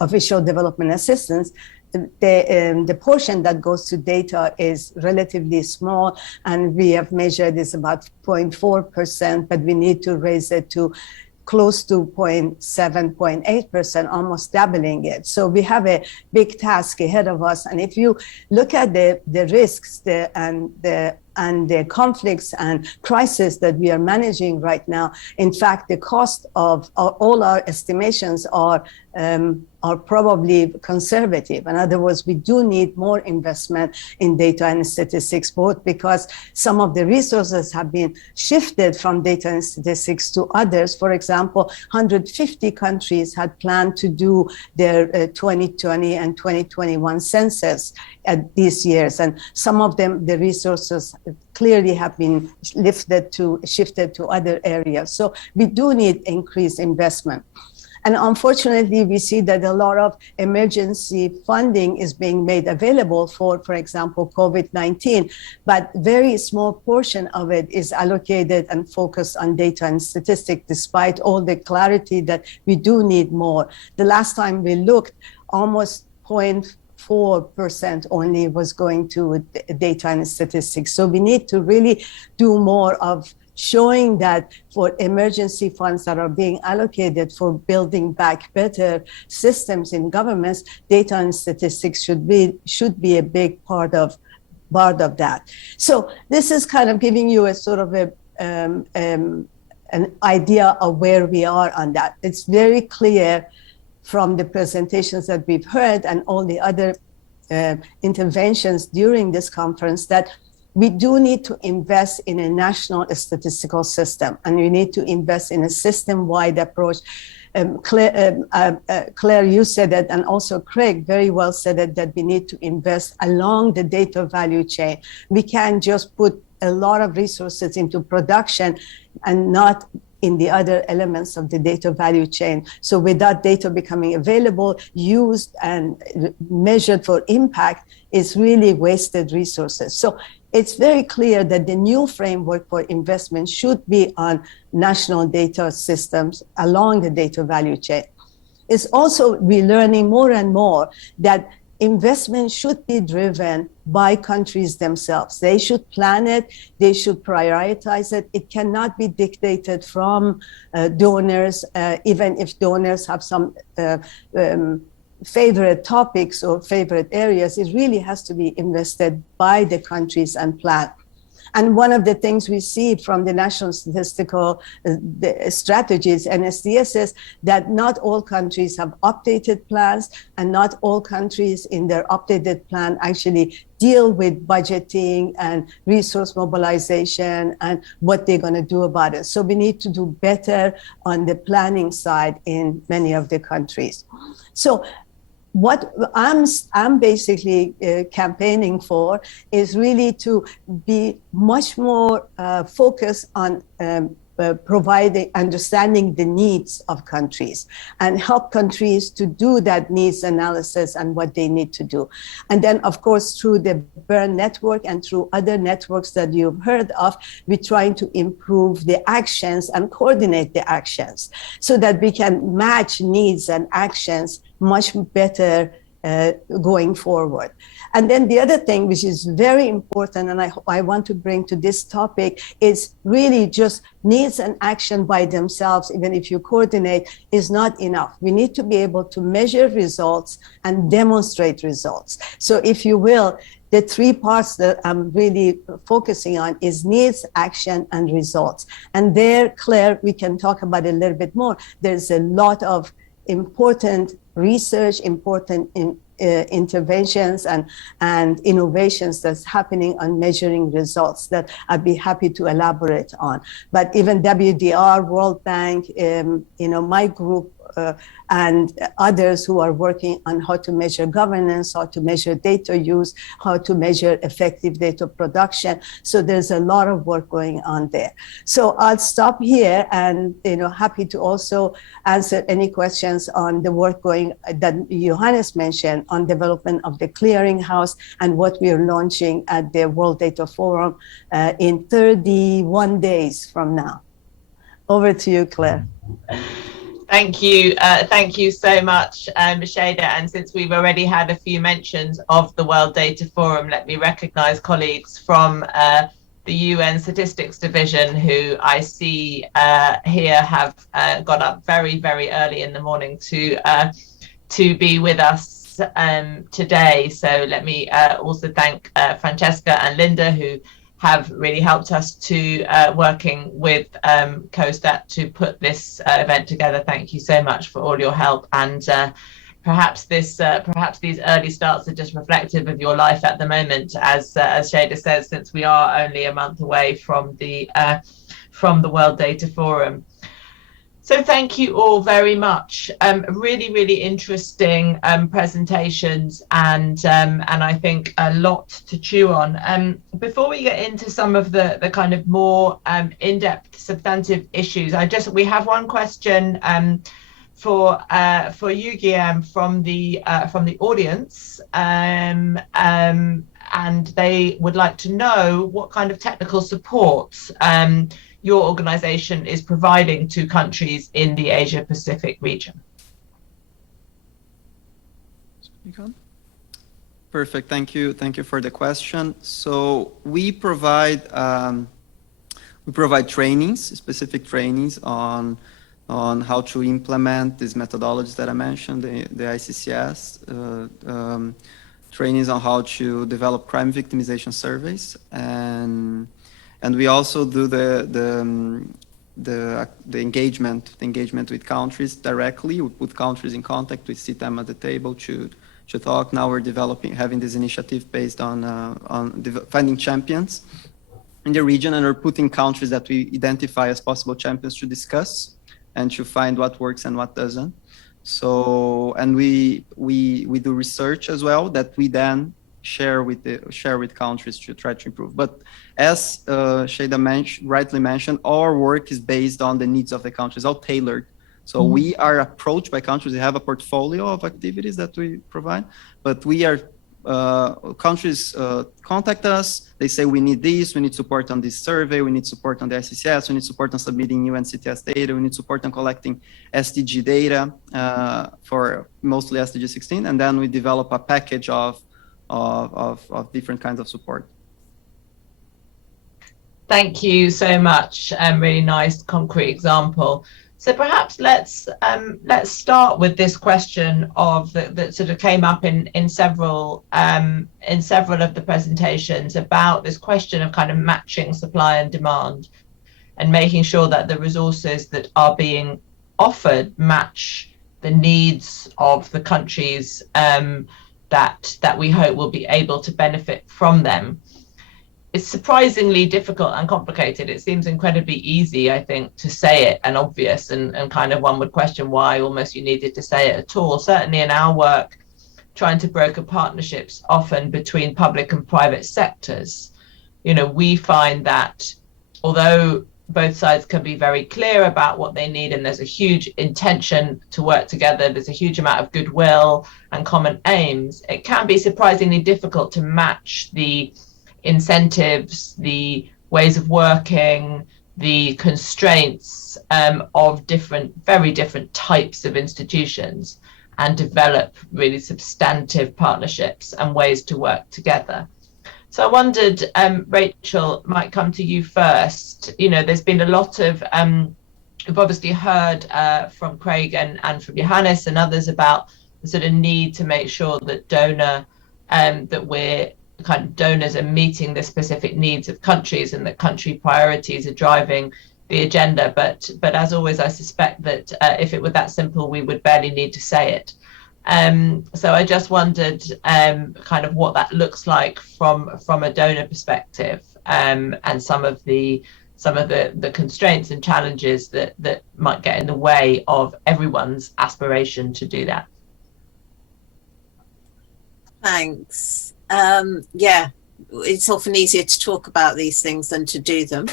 official development assistance, the portion that goes to data is relatively small, and we have measured is about 0.4%, but we need to raise it to close to 0.7, 0.8%, almost doubling it. So we have a big task ahead of us. And if you look at the risks and the conflicts and crises that we are managing right now, in fact, the cost of all our estimations are probably conservative. In other words, we do need more investment in data and statistics, both because some of the resources have been shifted from data and statistics to others. For example, 150 countries had planned to do their 2020 and 2021 census at these years, and some of them, the resources clearly have been shifted to other areas. So we do need increased investment. And unfortunately, we see that a lot of emergency funding is being made available for example, COVID-19, but very small portion of it is allocated and focused on data and statistics, despite all the clarity that we do need more. The last time we looked, almost 0.4% only was going to data and statistics. So we need to really do more of showing that for emergency funds that are being allocated for building back better systems in governments, data and statistics should be a big part of that. So this is kind of giving you a sort of an idea of where we are on that. It's very clear from the presentations that we've heard and all the other interventions during this conference that we do need to invest in a national statistical system, and we need to invest in a system-wide approach. Claire, you said it, and also Craig very well said it, that we need to invest along the data value chain. We can't just put a lot of resources into production and not in the other elements of the data value chain. So without data becoming available, used and measured for impact, is really wasted resources. So it's very clear that the new framework for investment should be on national data systems along the data value chain. It's also, we're learning more and more that investment should be driven by countries themselves. They should plan it, they should prioritize it. It cannot be dictated from donors, even if donors have some favorite topics or favorite areas. It really has to be invested by the countries and planned. And one of the things we see from the national statistical strategies, NSDS, is that not all countries have updated plans, and not all countries in their updated plan actually deal with budgeting and resource mobilization and what they're going to do about it. So we need to do better on the planning side in many of the countries. So what I'm basically campaigning for is really to be much more focused on understanding the needs of countries and help countries to do that needs analysis and what they need to do. And then, of course, through the BERN network and through other networks that you've heard of, we're trying to improve the actions and coordinate the actions so that we can match needs and actions much better going forward. And then the other thing, which is very important, and I want to bring to this topic, is really just needs and action by themselves, even if you coordinate, is not enough. We need to be able to measure results and demonstrate results. So if you will, the three parts that I'm really focusing on is needs, action, and results. And there, Claire, we can talk about it a little bit more. There's a lot of important research, important interventions and innovations that's happening on measuring results that I'd be happy to elaborate on. But even WDR, World Bank, my group and others who are working on how to measure governance, how to measure data use, how to measure effective data production. So there's a lot of work going on there. So I'll stop here and happy to also answer any questions on the work that Johannes mentioned on development of the clearinghouse and what we are launching at the World Data Forum in 31 days from now. Over to you, Claire. Thank you so much, Shaida. And since we've already had a few mentions of the World Data Forum, let me recognise colleagues from the UN Statistics Division who I see here have got up very, very early in the morning to be with us today. So let me also thank Francesca and Linda, who have really helped us to working with KOSTAT to put this event together. Thank you so much for all your help. And perhaps these early starts are just reflective of your life at the moment, as Shaida says, since we are only a month away from the World Data Forum. So thank you all very much. Really, really interesting presentations, and I think a lot to chew on. Before we get into some of the kind of more in-depth substantive issues, we have one question for you, Guilherme, from the audience, and they would like to know what kind of technical support your organization is providing to countries in the Asia Pacific region. Perfect. Thank you for the question. So we provide trainings, specific trainings on how to implement these methodologies that I mentioned, the ICCS, trainings on how to develop crime victimization surveys, and we also do the engagement with countries directly. We put countries in contact. We sit them at the table to talk. Now we're having this initiative based on finding champions in the region, and we're putting countries that we identify as possible champions to discuss and to find what works and what doesn't. So, and we do research as well that we then share with countries to try to improve. But as Shaida rightly mentioned, our work is based on the needs of the countries, all tailored. So we are approached by countries. We have a portfolio of activities that we provide, but we are countries contact us. They say we need this, we need support on this survey, we need support on the SCCS, we need support on submitting UNCTS data, we need support on collecting SDG data for mostly SDG 16, and then we develop a package of different kinds of support. Thank you so much. Really nice concrete example. So perhaps let's start with this question of that sort of came up in several of the presentations about this question of kind of matching supply and demand, and making sure that the resources that are being offered match the needs of the countries that we hope will be able to benefit from them. It's surprisingly difficult and complicated. It seems incredibly easy, I think, to say it and obvious, and kind of one would question why almost you needed to say it at all. Certainly in our work, trying to broker partnerships often between public and private sectors, you know, we find that although both sides can be very clear about what they need and there's a huge intention to work together, there's a huge amount of goodwill and common aims, it can be surprisingly difficult to match the incentives, the ways of working, the constraints of very different types of institutions, and develop really substantive partnerships and ways to work together. So I wondered, Rachael, might come to you first. You know, there's been a lot of, we've obviously heard from Craig and from Johannes and others about the sort of need to make sure that donors are meeting the specific needs of countries, and that country priorities are driving the agenda. But as always, I suspect that if it were that simple, we would barely need to say it. So I just wondered kind of what that looks like from a donor perspective, and some of the constraints and challenges that might get in the way of everyone's aspiration to do that. Thanks. Yeah, it's often easier to talk about these things than to do them.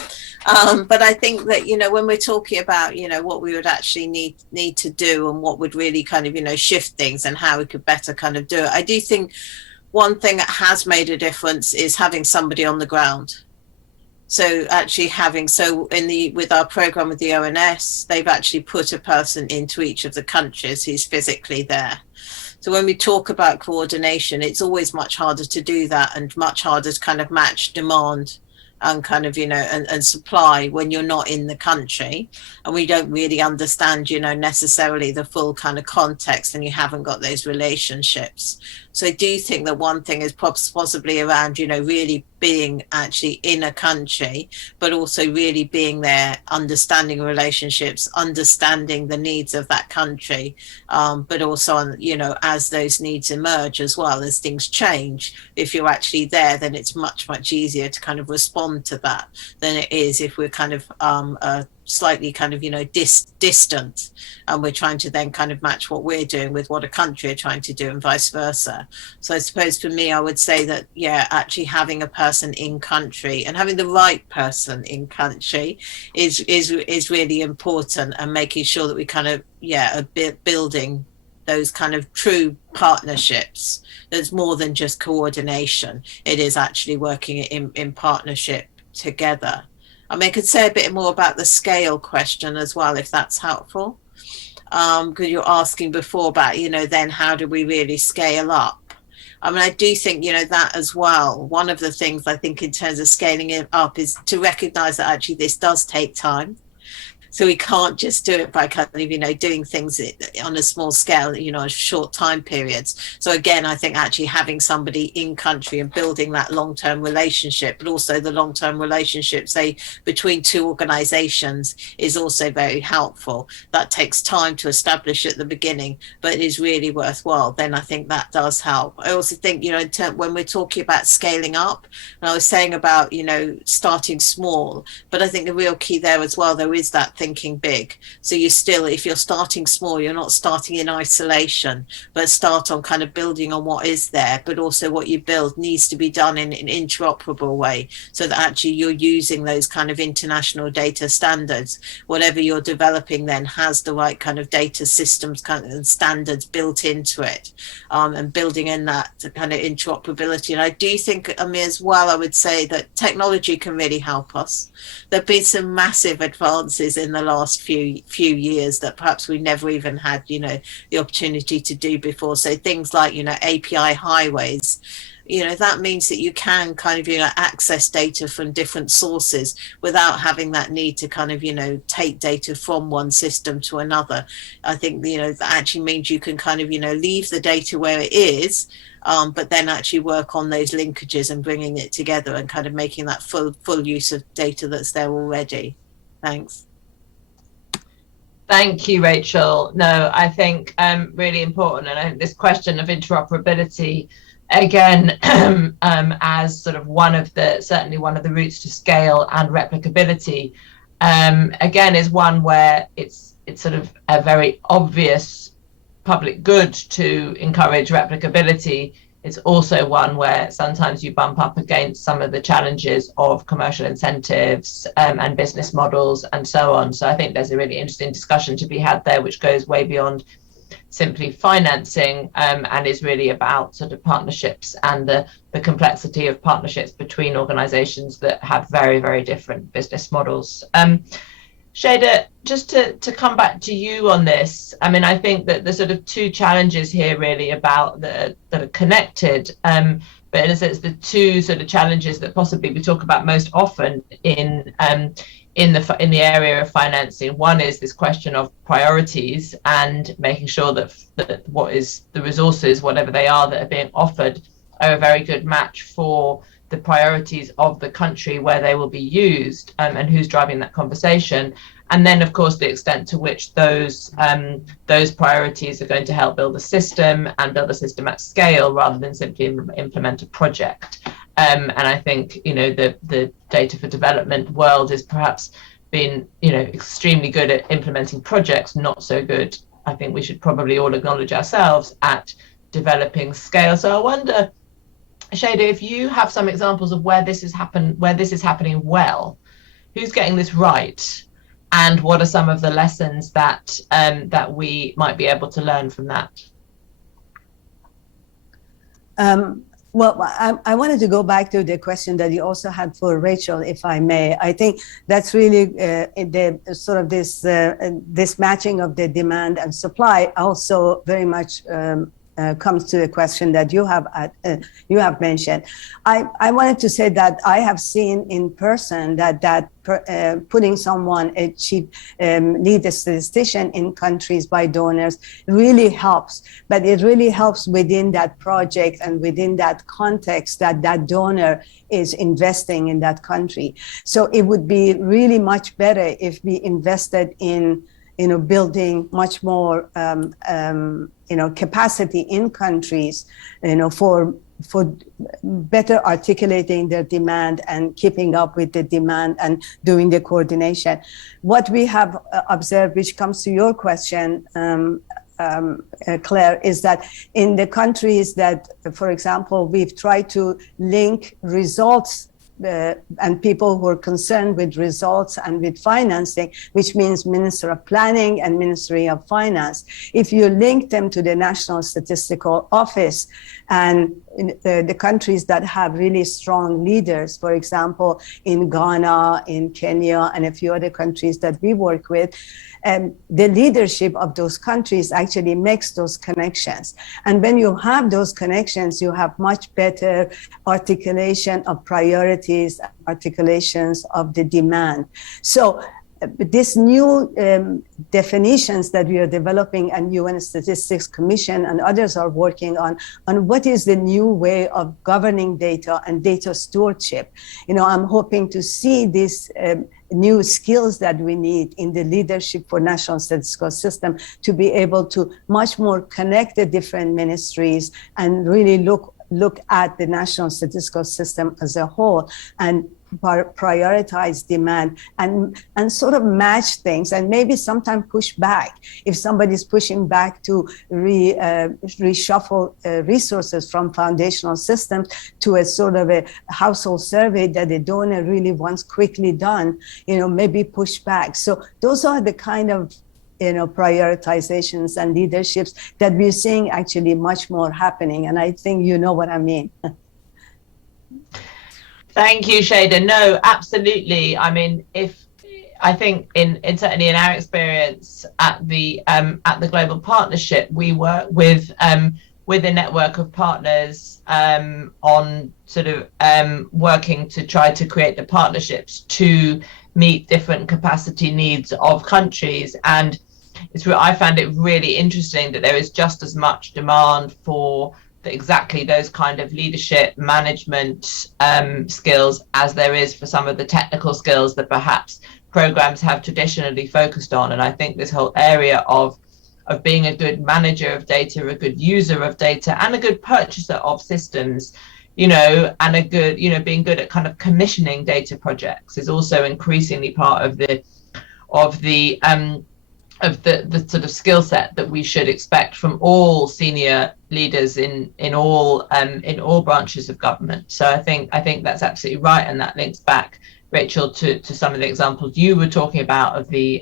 But I think that, you know, when we're talking about, you know, what we would actually need to do and what would really kind of, you know, shift things and how we could better kind of do it, I do think one thing that has made a difference is having somebody on the ground. So actually with our program with the ONS, they've actually put a person into each of the countries who's physically there. So when we talk about coordination, it's always much harder to do that, and much harder to kind of match demand and kind of, you know, and supply when you're not in the country, and we don't really understand, you know, necessarily the full kind of context, and you haven't got those relationships. So I do think that one thing is possibly around, you know, really being actually in a country, but also really being there, understanding relationships, understanding the needs of that country, but also, you know, as those needs emerge as well, as things change, if you're actually there, then it's much easier to kind of respond to that than it is if we're kind of slightly kind of, you know, distant, and we're trying to then kind of match what we're doing with what a country are trying to do, and vice versa. So I suppose for me, I would say that, yeah, actually having a person in country and having the right person in country is really important, and making sure that we kind of, yeah, are building those kind of true partnerships. There's more than just coordination. It is actually working in partnership together. I mean, I could say a bit more about the scale question as well, if that's helpful. Because you're asking before about, you know, then how do we really scale up? I mean, I do think, you know, that as well. One of the things I think in terms of scaling it up is to recognize that actually this does take time. So we can't just do it by kind of, you know, doing things on a small scale, you know, short time periods. So again, I think actually having somebody in country and building that long-term relationship, but also the long-term relationship, say, between two organizations, is also very helpful. That takes time to establish at the beginning, but it is really worthwhile. Then I think that does help. I also think, you know, when we're talking about scaling up, and I was saying about, you know, starting small, but I think the real key there as well, there is that about thinking big. So you still, if you're starting small, you're not starting in isolation, but start on kind of building on what is there, but also what you build needs to be done in an interoperable way, so that actually you're using those kind of international data standards. Whatever you're developing then has the right kind of data systems kind of standards built into it, and building in that kind of interoperability. And I do think, as well, I would say that technology can really help us. There have been some massive advances in the last few years that perhaps we never even had, the opportunity to do before. So things like, API highways, that means that you can kind of, access data from different sources without having that need to kind of, take data from one system to another. I think, that actually means you can kind of, leave the data where it is, but then actually work on those linkages and bringing it together and kind of making that full use of data that's there already. Thanks. Thank you, Rachel. No, I think really important. And I think this question of interoperability, again, as sort of certainly one of the routes to scale and replicability, again, is one where it's sort of a very obvious public good to encourage replicability. It's also one where sometimes you bump up against some of the challenges of commercial incentives and business models and so on. So I think there's a really interesting discussion to be had there, which goes way beyond simply financing, and is really about sort of partnerships and the complexity of partnerships between organizations that have very, very different business models. Shaida, just to come back to you on this, I think that the sort of two challenges here really that are connected, but in a sense, the two sort of challenges that possibly we talk about most often in the area of financing. One is this question of priorities and making sure that what is the resources, whatever they are, that are being offered, are a very good match for the priorities of the country where they will be used, and who's driving that conversation. And then, of course, the extent to which those priorities are going to help build a system and build a system at scale rather than simply implement a project. And I think, the data for development world has perhaps been, extremely good at implementing projects, not so good, I think we should probably all acknowledge ourselves, at developing scale. So I wonder, Shaida, if you have some examples of where this is happening well, who's getting this right, and what are some of the lessons that we might be able to learn from that? Well, I wanted to go back to the question that you also had for Rachel, if I may. I think that's really the sort of this matching of the demand and supply also very much comes to the question that you have mentioned. I wanted to say that I have seen in person that putting someone, a chief lead statistician in countries by donors, really helps. But it really helps within that project and within that context that donor is investing in that country. So it would be really much better if we invested in building much more capacity in countries, for better articulating their demand and keeping up with the demand and doing the coordination. What we have observed, which comes to your question, Claire, is that in the countries that, for example, we've tried to link results and people who are concerned with results and with financing, which means Minister of Planning and Ministry of Finance. If you link them to the National Statistical Office and the countries that have really strong leaders, for example, in Ghana, in Kenya, and a few other countries that we work with, the leadership of those countries actually makes those connections. And when you have those connections, you have much better articulation of priorities, articulations of the demand. So this new definitions that we are developing, and UN Statistics Commission and others are working on what is the new way of governing data and data stewardship. I'm hoping to see these new skills that we need in the leadership for national statistical system to be able to much more connect the different ministries and really look at the national statistical system as a whole and prioritize demand and sort of match things, and maybe sometimes push back if somebody's pushing back to reshuffle resources from foundational systems to a sort of a household survey that the donor really wants quickly done, maybe push back. So those are the kind of prioritizations and leaderships that we're seeing actually much more happening. And I think you know what I mean. Thank you, Shaida. No, absolutely. I mean, I think certainly in our experience at the Global Partnership, we work with a network of partners on sort of working to try to create the partnerships to meet different capacity needs of countries. And I found it really interesting that there is just as much demand for exactly those kind of leadership management skills as there is for some of the technical skills that perhaps programs have traditionally focused on. And I think this whole area of being a good manager of data, a good user of data, and a good purchaser of systems, and a good, being good at kind of commissioning data projects is also increasingly part of the sort of skill set that we should expect from all senior leaders in all branches of government. So I think that's absolutely right, and that links back, Rachael, to some of the examples you were talking about of the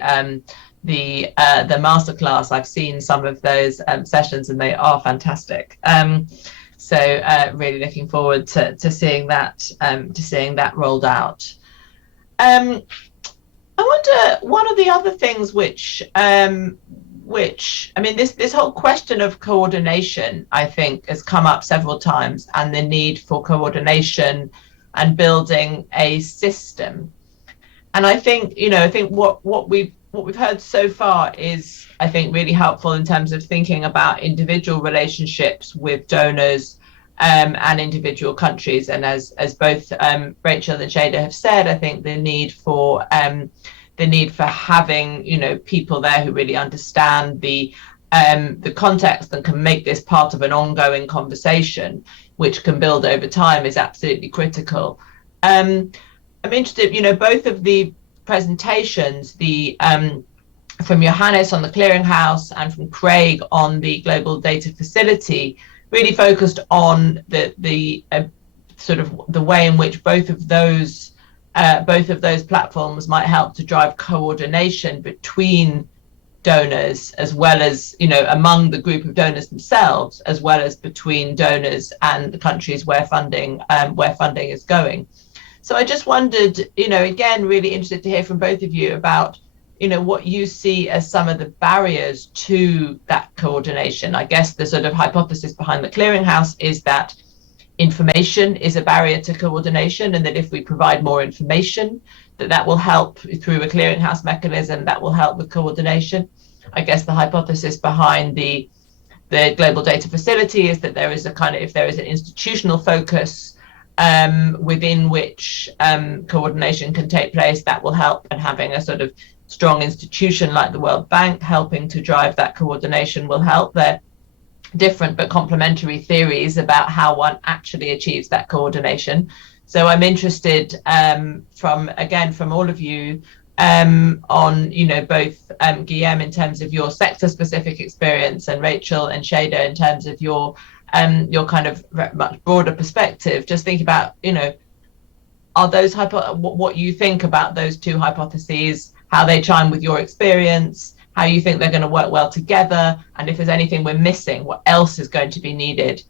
masterclass. I've seen some of those sessions, and they are fantastic. So really looking forward to seeing that rolled out. I wonder, one of the other things which I mean, this whole question of coordination, I think, has come up several times, and the need for coordination and building a system. And I think, what we've heard so far is, I think, really helpful in terms of thinking about individual relationships with donors and individual countries. And as both Rachael and Shaida have said, I think the need for having people there who really understand the context and can make this part of an ongoing conversation, which can build over time, is absolutely critical. I'm interested, both of the presentations, from Johannes on the clearinghouse and from Craig on the global data facility, really focused on the sort of the way in which both of those platforms might help to drive coordination between donors, as well as among the group of donors themselves, as well as between donors and the countries where funding is going. So I just wondered, again, really interested to hear from both of you about what you see as some of the barriers to that coordination. I guess the sort of hypothesis behind the clearinghouse is that information is a barrier to coordination, and that if we provide more information, that will help through a clearinghouse mechanism, that will help with coordination. I guess the hypothesis behind the global data facility is that there is if there is an institutional focus within which coordination can take place, that will help, and having a sort of strong institution like the World Bank helping to drive that coordination will help. They're different but complementary theories about how one actually achieves that coordination. So I'm interested from all of you on both Guilherme in terms of your sector specific experience, and Rachael and Shaida in terms of your kind of much broader perspective. Just think about are those what you think about those two hypotheses, how they chime with your experience, how you think they're going to work well together, and if there's anything we're missing, what else is going to be needed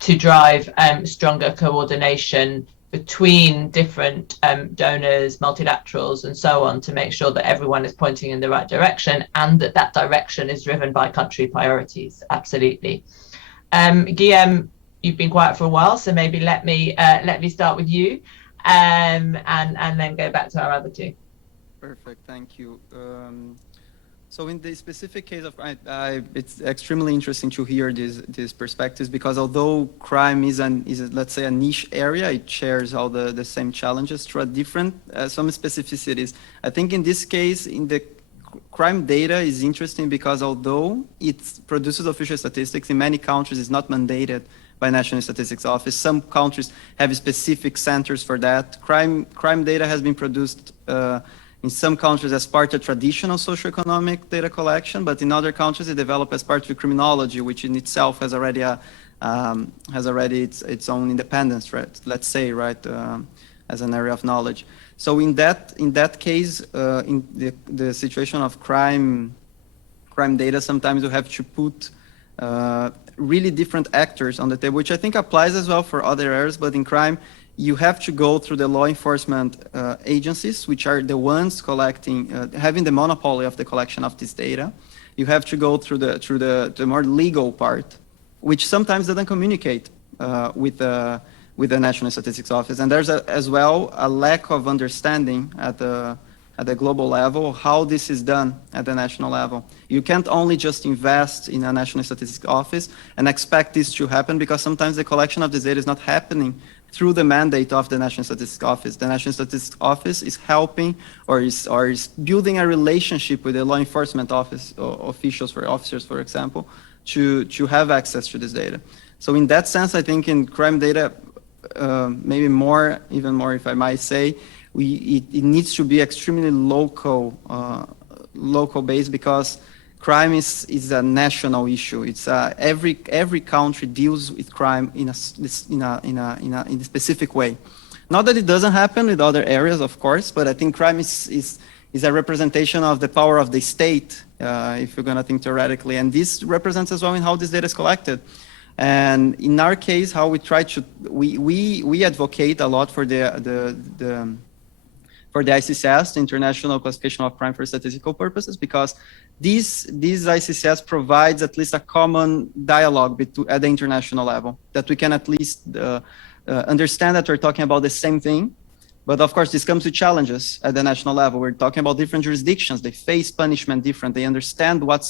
to drive stronger coordination between different donors, multilaterals, and so on, to make sure that everyone is pointing in the right direction, and that direction is driven by country priorities. Absolutely. Guilherme, you've been quiet for a while, so maybe let me start with you, and then go back to our other two. Perfect, thank you. So in the specific case of it's extremely interesting to hear these perspectives, because although crime is let's say a niche area, it shares all the same challenges through a different some specificities. I think in this case, in the crime data is interesting because although it produces official statistics, in many countries it's not mandated by National Statistics Office. Some countries have specific centers for that. Crime data has been produced in some countries as part of traditional socioeconomic data collection, but in other countries it developed as part of criminology, which in itself has already its own independence, right? Let's say, right, as an area of knowledge. So in that case, in the situation of crime data, sometimes you have to put really different actors on the table, which I think applies as well for other areas, but in crime, you have to go through the law enforcement agencies, which are the ones collecting, having the monopoly of the collection of this data. You have to go through the more legal part, which sometimes doesn't communicate with the National Statistics Office. And there's as well a lack of understanding at the global level how this is done at the national level. You can't only just invest in a National Statistics Office and expect this to happen, because sometimes the collection of this data is not happening through the mandate of the National Statistics Office. The National Statistics Office is helping or is building a relationship with the law enforcement officers, for example, to have access to this data. So in that sense, I think in crime data, maybe even more, if I might say, it needs to be extremely local based, because crime is a national issue. It's every country deals with crime in a specific way. Not that it doesn't happen with other areas, of course, but I think crime is a representation of the power of the state, if you're going to think theoretically, and this represents as well in how this data is collected. And in our case, how we try to we advocate a lot for the ICCS, the International Classification of Crime for Statistical Purposes, because these ICCS provides at least a common dialogue at the international level, that we can at least understand that we're talking about the same thing. But of course, this comes with challenges at the national level. We're talking about different jurisdictions. They face punishment different. They understand what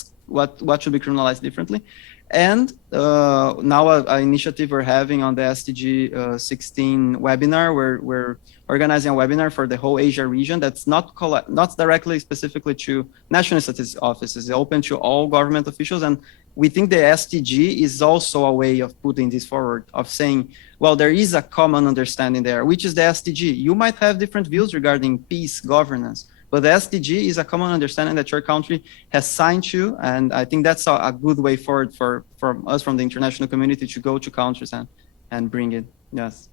should be criminalized differently. And now an initiative we're having on the SDG 16 webinar, we're organizing a webinar for the whole Asia region that's not directly specifically to National Statistics Offices. It's open to all government officials. And we think the SDG is also a way of putting this forward, of saying, well, there is a common understanding there, which is the SDG. You might have different views regarding peace, governance, but the SDG is a common understanding that your country has signed to, and I think that's a good way forward for us from the international community to go to countries and bring it. Yes.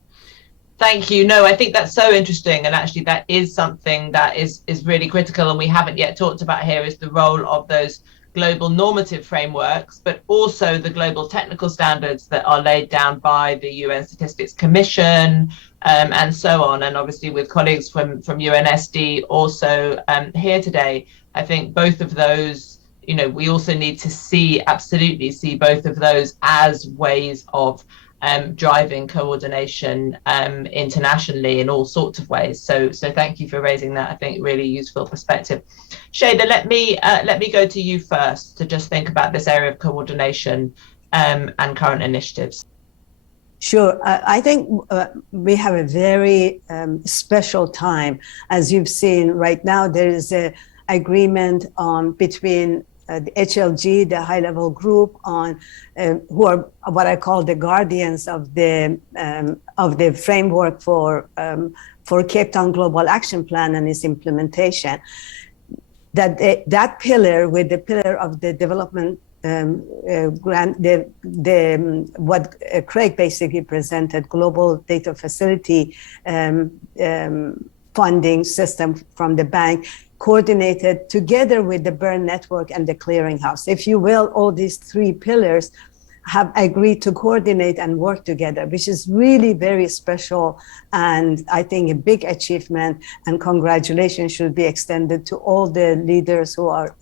Thank you. No, I think that's so interesting, and actually that is something that is really critical, and we haven't yet talked about here, is the role of those global normative frameworks, but also the global technical standards that are laid down by the UN Statistics Commission, and so on. And obviously with colleagues from UNSD also here today, I think both of those, we also need to absolutely see both of those as ways of driving coordination internationally in all sorts of ways. So thank you for raising that. I think really useful perspective. Shaida, let me go to you first to just think about this area of coordination and current initiatives. Sure. I think we have a very special time. As you've seen right now, there is an agreement between the HLG, the high-level group, on who are what I call the guardians of the framework for Cape Town Global Action Plan and its implementation. That pillar, with the pillar of the development grant, what Craig basically presented, global data facility funding system from the bank, coordinated together with the Bern network and the clearinghouse. If you will, all these three pillars have agreed to coordinate and work together, which is really very special, and I think a big achievement, and congratulations should be extended to all the leaders who are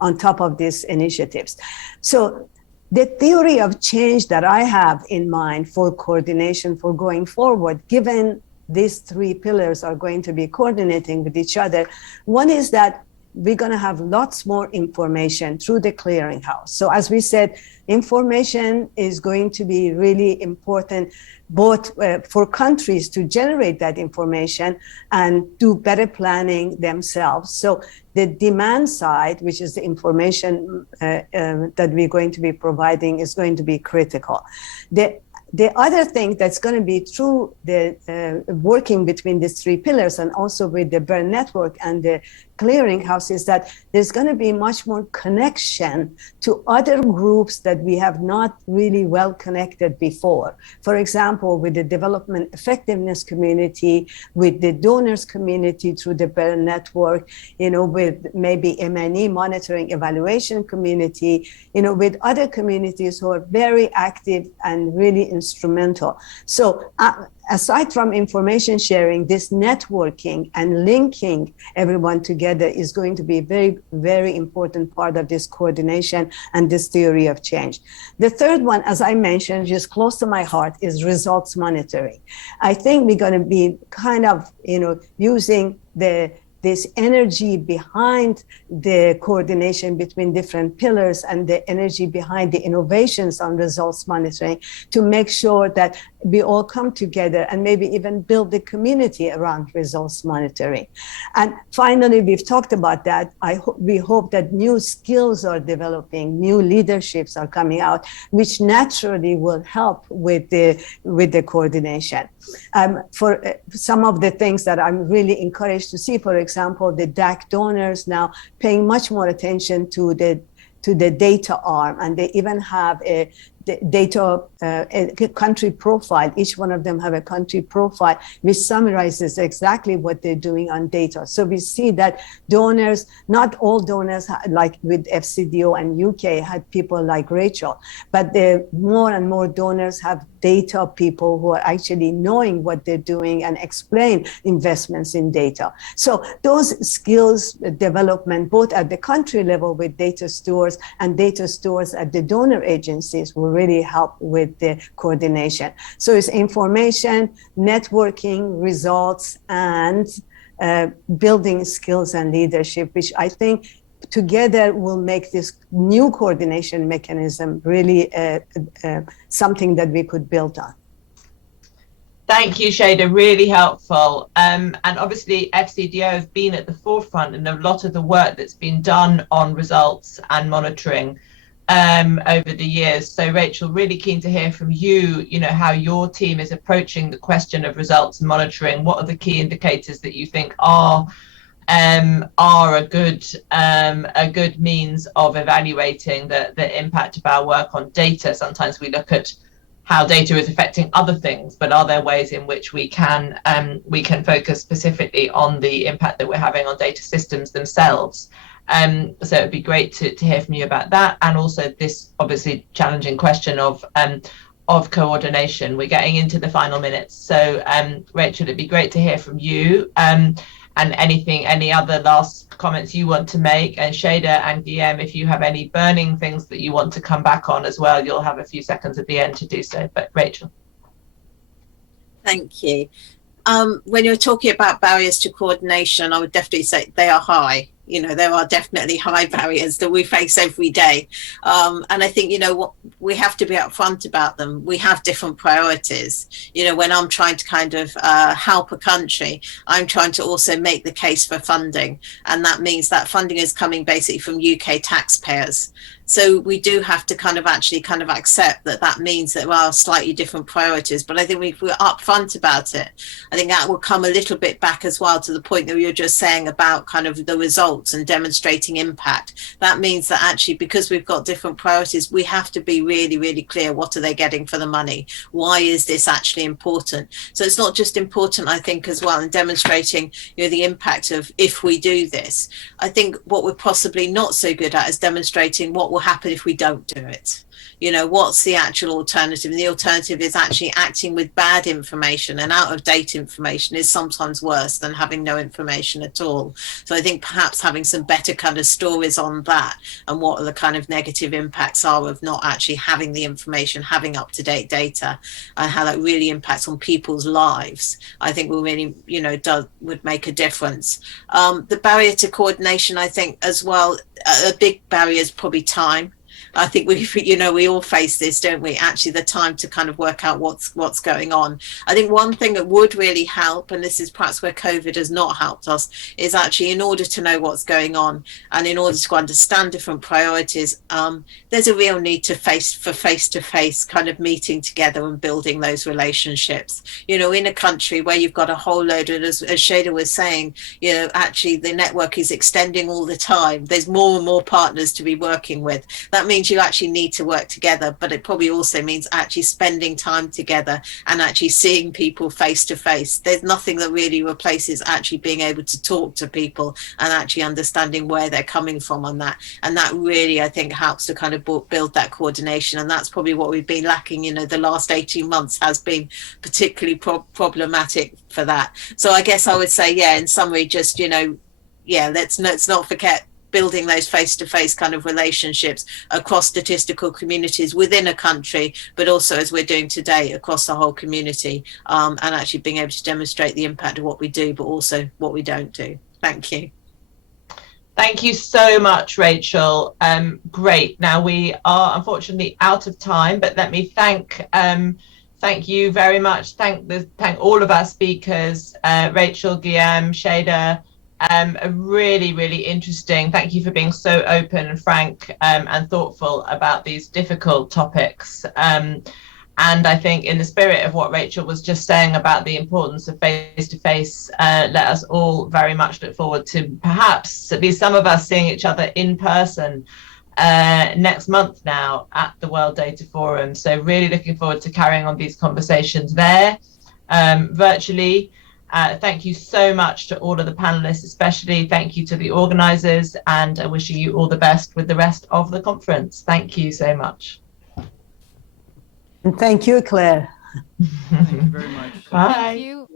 on top of these initiatives. So the theory of change that I have in mind for coordination for going forward, given these three pillars are going to be coordinating with each other, one is that we're going to have lots more information through the clearinghouse. So as we said, information is going to be really important, both for countries to generate that information and do better planning themselves. So the demand side, which is the information that we're going to be providing, is going to be critical. The other thing that's going to be through the working between these three pillars and also with the BEAVEN network and the clearinghouse is that there's going to be much more connection to other groups that we have not really well connected before. For example, with the development effectiveness community, with the donors community through the BEAVEN network, with maybe M&E monitoring evaluation community, with other communities who are very active and really instrumental. So aside from information sharing, this networking and linking everyone together is going to be a very, very important part of this coordination and this theory of change. The third one, as I mentioned, just close to my heart, is results monitoring. I think we're going to be kind of, using this energy behind the coordination between different pillars and the energy behind the innovations on results monitoring to make sure that we all come together and maybe even build the community around results monitoring. And finally, we've talked about that. We hope that new skills are developing, new leaderships are coming out, which naturally will help with the coordination. For some of the things that I'm really encouraged to see, for example, the DAC donors now paying much more attention to the data arm, and they even have a data a country profile. Each one of them have a country profile which summarizes exactly what they're doing on data. So we see that donors, not all donors, like with FCDO and UK, had people like Rachael, but more and more donors have data people who are actually knowing what they're doing and explain investments in data. So those skills development, both at the country level with data stewards and data stewards at the donor agencies, will really help with the coordination. So it's information, networking, results, and building skills and leadership, which I think together will make this new coordination mechanism really something that we could build on. Thank you, Shaida, really helpful. And obviously FCDO has been at the forefront in a lot of the work that's been done on results and monitoring over the years. So Rachael, really keen to hear from you, how your team is approaching the question of results and monitoring. What are the key indicators that you think are a good means of evaluating the impact of our work on data? Sometimes we look at how data is affecting other things, but are there ways in which we can focus specifically on the impact that we're having on data systems themselves? So it'd be great to hear from you about that, and also this obviously challenging question of coordination. We're getting into the final minutes, so Rachael, it'd be great to hear from you, and any other last comments you want to make, and Shaida and Guilherme, if you have any burning things that you want to come back on as well, you'll have a few seconds at the end to do so. But Rachael. Thank you. When you're talking about barriers to coordination, I would definitely say they are high. There are definitely high barriers that we face every day. And I think, what we have to be upfront about them. We have different priorities. When I'm trying to kind of help a country, I'm trying to also make the case for funding. And that means that funding is coming basically from UK taxpayers. So we do have to kind of accept that means that there are slightly different priorities. But I think if we're upfront about it, I think that will come a little bit back as well to the point that you were just saying about kind of the results and demonstrating impact. That means that actually, because we've got different priorities, we have to be really, really clear. What are they getting for the money? Why is this actually important? So it's not just important, I think, as well, in demonstrating, the impact of if we do this. I think what we're possibly not so good at is demonstrating what will happen if we don't do it. You know, what's the actual alternative? And the alternative is actually acting with bad information, and out of date information is sometimes worse than having no information at all. So I think perhaps having some better kind of stories on that, and what the kind of negative impacts are of not actually having the information, having up-to-date data, and how that really impacts on people's lives, I think will really, you know, would make a difference. The barrier to coordination, I think as well, a big barrier is probably time. I think we all face this, don't we? Actually, the time to kind of work out what's going on. I think one thing that would really help, and this is perhaps where COVID has not helped us, is actually in order to know what's going on and in order to understand different priorities, there's a real need to face-to-face kind of meeting together and building those relationships. You know, in a country where you've got a whole load of, as Shaida was saying, you know, actually the network is extending all the time. There's more and more partners to be working with. That means you actually need to work together, but it probably also means actually spending time together and actually seeing people face to face. There's nothing that really replaces actually being able to talk to people and actually understanding where they're coming from on that. And that really, I think, helps to kind of build that coordination. And that's probably what we've been lacking. You know, the last 18 months has been particularly problematic for that. So I guess I would say, yeah, in summary, just, you know, yeah, let's not forget building those face-to-face kind of relationships across statistical communities within a country, but also, as we're doing today, across the whole community, and actually being able to demonstrate the impact of what we do, but also what we don't do. Thank you. Thank you so much, Rachel. Great. Now we are unfortunately out of time, but let me thank you very much. Thank all of our speakers, Rachel, Guilherme, Shaida. A really, really interesting. Thank you for being so open and frank and thoughtful about these difficult topics. And I think in the spirit of what Rachel was just saying about the importance of face-to-face, let us all very much look forward to perhaps at least some of us seeing each other in person next month now at the World Data Forum. So really looking forward to carrying on these conversations there virtually. Thank you so much to all of the panelists, especially thank you to the organizers, and wishing you all the best with the rest of the conference. Thank you so much. And thank you, Claire. Thank you very much. Bye. Thank you.